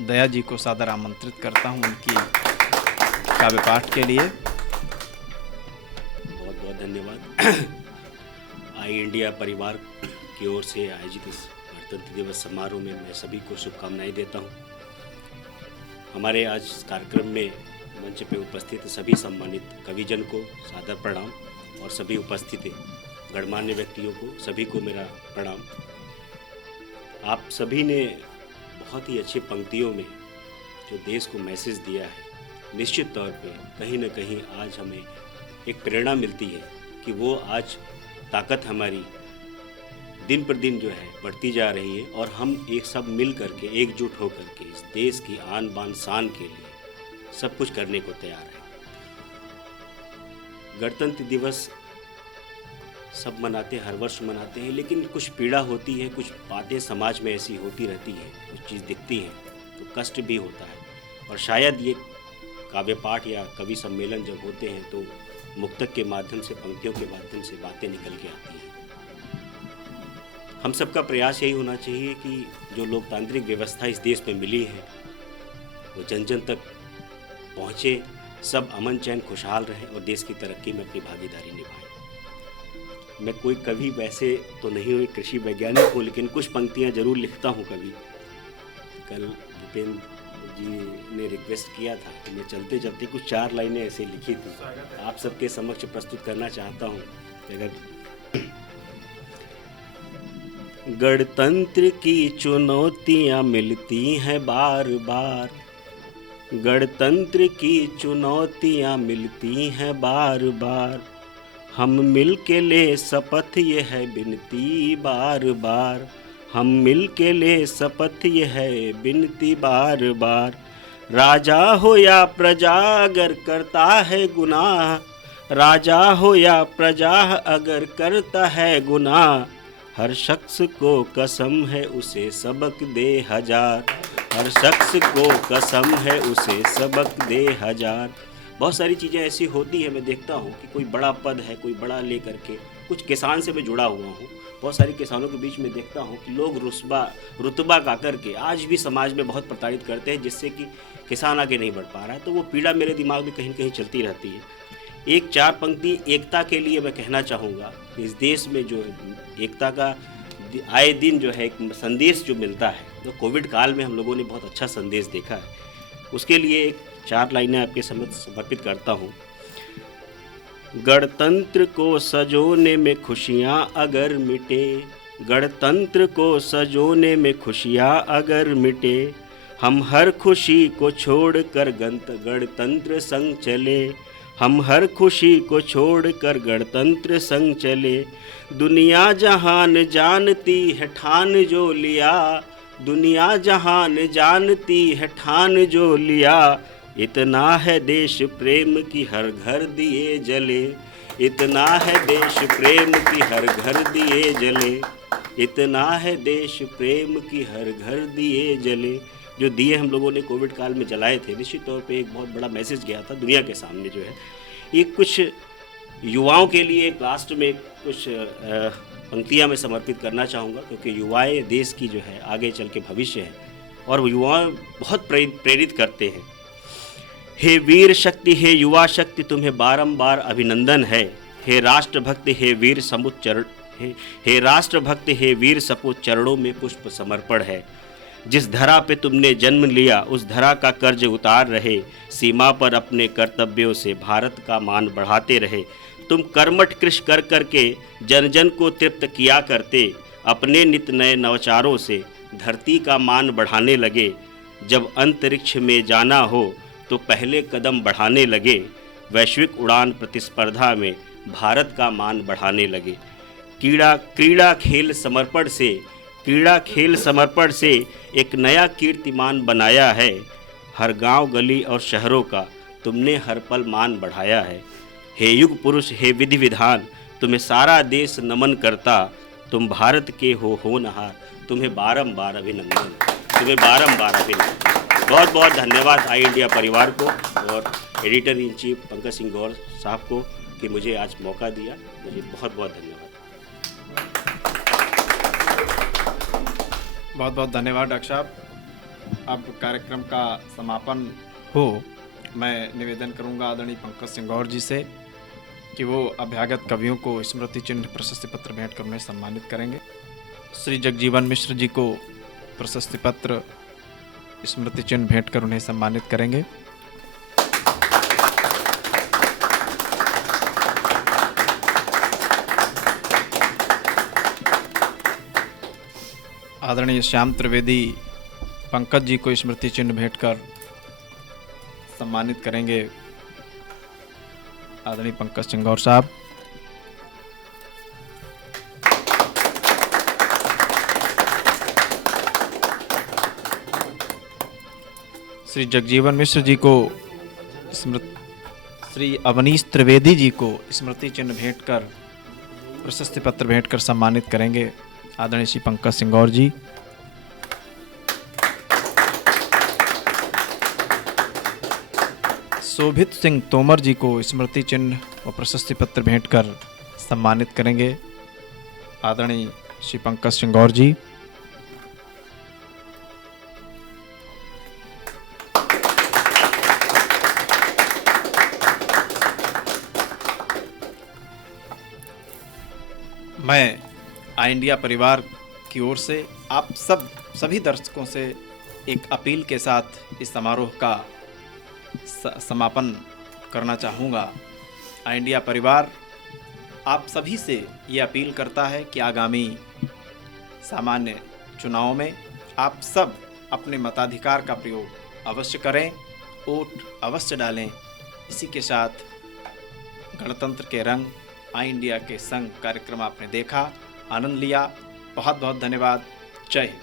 दया जी को सादर आमंत्रित करता हूं उनकी काव्य पाठ के लिए। बहुत बहुत धन्यवाद। आई इंडिया परिवार की ओर से आयोजित इस गणतंत्र दिवस समारोह में मैं सभी को शुभकामनाएं देता हूं। हमारे आज इस कार्यक्रम में मंच पे उपस्थित सभी सम्मानित कविजन को सादर प्रणाम और सभी उपस्थित गणमान्य व्यक्तियों को सभी को मेरा प्रणाम। आप सभी ने बहुत ही अच्छी पंक्तियों में जो देश को मैसेज दिया है, निश्चित तौर पे कहीं ना कहीं आज हमें एक प्रेरणा मिलती है कि वो आज ताकत हमारी दिन पर दिन जो है बढ़ती जा रही है और हम एक सब मिल करके एकजुट होकर के इस देश की आन बान शान के लिए सब कुछ करने को तैयार है। गणतंत्र दिवस सब मनाते हैं, हर वर्ष मनाते हैं, लेकिन कुछ पीड़ा होती है, कुछ बातें समाज में ऐसी होती रहती है, कुछ चीज़ दिखती है तो कष्ट भी होता है। और शायद ये काव्य पाठ या कवि सम्मेलन जब होते हैं तो मुक्तक के माध्यम से, पंक्तियों के माध्यम से बातें निकल के आती हैं। हम सबका प्रयास यही होना चाहिए कि जो लोकतांत्रिक व्यवस्था इस देश में मिली है वो जन जन तक पहुँचे, सब अमन चैन खुशहाल रहे और देश की तरक्की में अपनी भागीदारी निभाएं। मैं कोई कवि वैसे तो नहीं हूँ, कृषि वैज्ञानिक हूँ, लेकिन कुछ पंक्तियाँ जरूर लिखता हूँ कभी। कल भूपेंद्र जी ने रिक्वेस्ट किया था कि मैं चलते चलते कुछ 4 लाइनें ऐसे लिखी थी, आप सबके समक्ष प्रस्तुत करना चाहता हूँ। अगर गणतंत्र की चुनौतियाँ मिलती हैं बार बार, गणतंत्र की चुनौतियाँ मिलती हैं बार बार, हम मिल के ले शपथ ये है बिनती बार बार, हम मिल के ले शपथ ये है बिनती बार बार। राजा हो या प्रजा अगर करता है गुनाह, राजा हो या प्रजा अगर करता है गुनाह, हर शख्स को कसम है उसे सबक दे हजार, हर शख्स को कसम है उसे सबक दे हजार। बहुत सारी चीज़ें ऐसी होती है, मैं देखता हूँ कि कोई बड़ा पद है, कोई बड़ा ले करके, कुछ किसान से मैं जुड़ा हुआ हूँ, बहुत सारे किसानों के बीच में देखता हूँ कि लोग रुतबा गा करके आज भी समाज में बहुत प्रताड़ित करते हैं, जिससे कि किसान आगे नहीं बढ़ पा रहा है। तो वो पीड़ा मेरे दिमाग में कहीं कहीं चलती रहती है। एक 4 पंक्ति एकता के लिए मैं कहना चाहूँगा कि इस देश में जो एकता का आए दिन जो है एक संदेश जो मिलता है, तो कोविड काल में हम लोगों ने बहुत अच्छा संदेश देखा है। उसके लिए एक 4 लाइनें आपके समझ समर्पित करता हूँ। गणतंत्र को सजोने में खुशियाँ अगर मिटे, गणतंत्र को सजोने में खुशियाँ अगर मिटे, हम हर खुशी को छोड़कर गणतंत्र संग चले, हम हर खुशी को छोड़कर गणतंत्र संग चले। दुनिया जहान जानती है ठान जो लिया, दुनिया जहान जानती है ठान जो लिया, इतना है देश प्रेम की हर घर दिए जले, इतना है देश प्रेम की हर घर दिए जले, इतना है देश प्रेम की हर घर दिए जले। जो दिए हम लोगों ने कोविड काल में जलाए थे, निश्चित तौर पे एक बहुत बड़ा मैसेज गया था दुनिया के सामने। जो है ये कुछ युवाओं के लिए लास्ट में कुछ पंक्तियाँ मैं समर्पित करना चाहूँगा, क्योंकि युवाएं देश की जो है आगे चल के भविष्य है और वो युवा बहुत प्रेरित करते हैं। हे वीर शक्ति, हे युवा शक्ति, तुम्हें बारंबार अभिनंदन है। हे राष्ट्रभक्त, हे वीर सपूत चरण, हे राष्ट्रभक्त, हे वीर सपूत चरणों में पुष्प समर्पण है। जिस धरा पे तुमने जन्म लिया उस धरा का कर्ज उतार रहे, सीमा पर अपने कर्तव्यों से भारत का मान बढ़ाते रहे। तुम कर्मठ कृष कर करके जन जन को तृप्त किया करते, अपने नित नए नवचारों से धरती का मान बढ़ाने लगे। जब अंतरिक्ष में जाना हो तो पहले कदम बढ़ाने लगे, वैश्विक उड़ान प्रतिस्पर्धा में भारत का मान बढ़ाने लगे। क्रीड़ा खेल समर्पण से एक नया कीर्तिमान बनाया है। हर गांव गली और शहरों का तुमने हर पल मान बढ़ाया है। हे युग पुरुष, हे विधि विधान, तुम्हें सारा देश नमन करता। तुम भारत के हो होनहार, तुम्हें बारंबार अभिनंदन, तुम्हें बारंबार अभिनंदन। बहुत बहुत धन्यवाद आई इंडिया परिवार को और editor in chief Pankaj Singh Gaur sahab को कि मुझे आज मौका दिया। मुझे बहुत बहुत धन्यवाद। बहुत बहुत धन्यवाद डॉक्टर साहब। अब कार्यक्रम का समापन हो, मैं निवेदन करूंगा आदरणीय पंकज सिंह गौर जी से कि वो अभ्यागत कवियों को स्मृति चिन्ह प्रशस्ति पत्र भेंट कर उन्हें सम्मानित करेंगे। श्री जगजीवन मिश्र जी को प्रशस्ति पत्र स्मृति चिन्ह भेंट कर उन्हें सम्मानित करेंगे। आदरणीय श्याम त्रिवेदी पंकज जी को स्मृति चिन्ह भेंट कर सम्मानित करेंगे आदरणीय पंकज सिंह गौर साहब। श्री जगजीवन मिश्र जी को श्री अवनीश त्रिवेदी जी को स्मृति चिन्ह भेंट कर प्रशस्ति पत्र भेंट कर सम्मानित करेंगे आदरणीय श्री पंकज सिंह गौर जी। शोभित सिंह तोमर जी को स्मृति चिन्ह और प्रशस्ति पत्र भेंट कर सम्मानित करेंगे आदरणीय श्री पंकज सिंह गौर जी। मैं आई इंडिया परिवार की ओर से आप सभी दर्शकों से एक अपील के साथ इस समारोह का समापन करना चाहूँगा। आई इंडिया परिवार आप सभी से ये अपील करता है कि आगामी सामान्य चुनाव में आप सब अपने मताधिकार का प्रयोग अवश्य करें, वोट अवश्य डालें। इसी के साथ गणतंत्र के रंग आई इंडिया के संग कार्यक्रम आपने देखा, आनंद लिया। बहुत बहुत धन्यवाद। जय हिंद।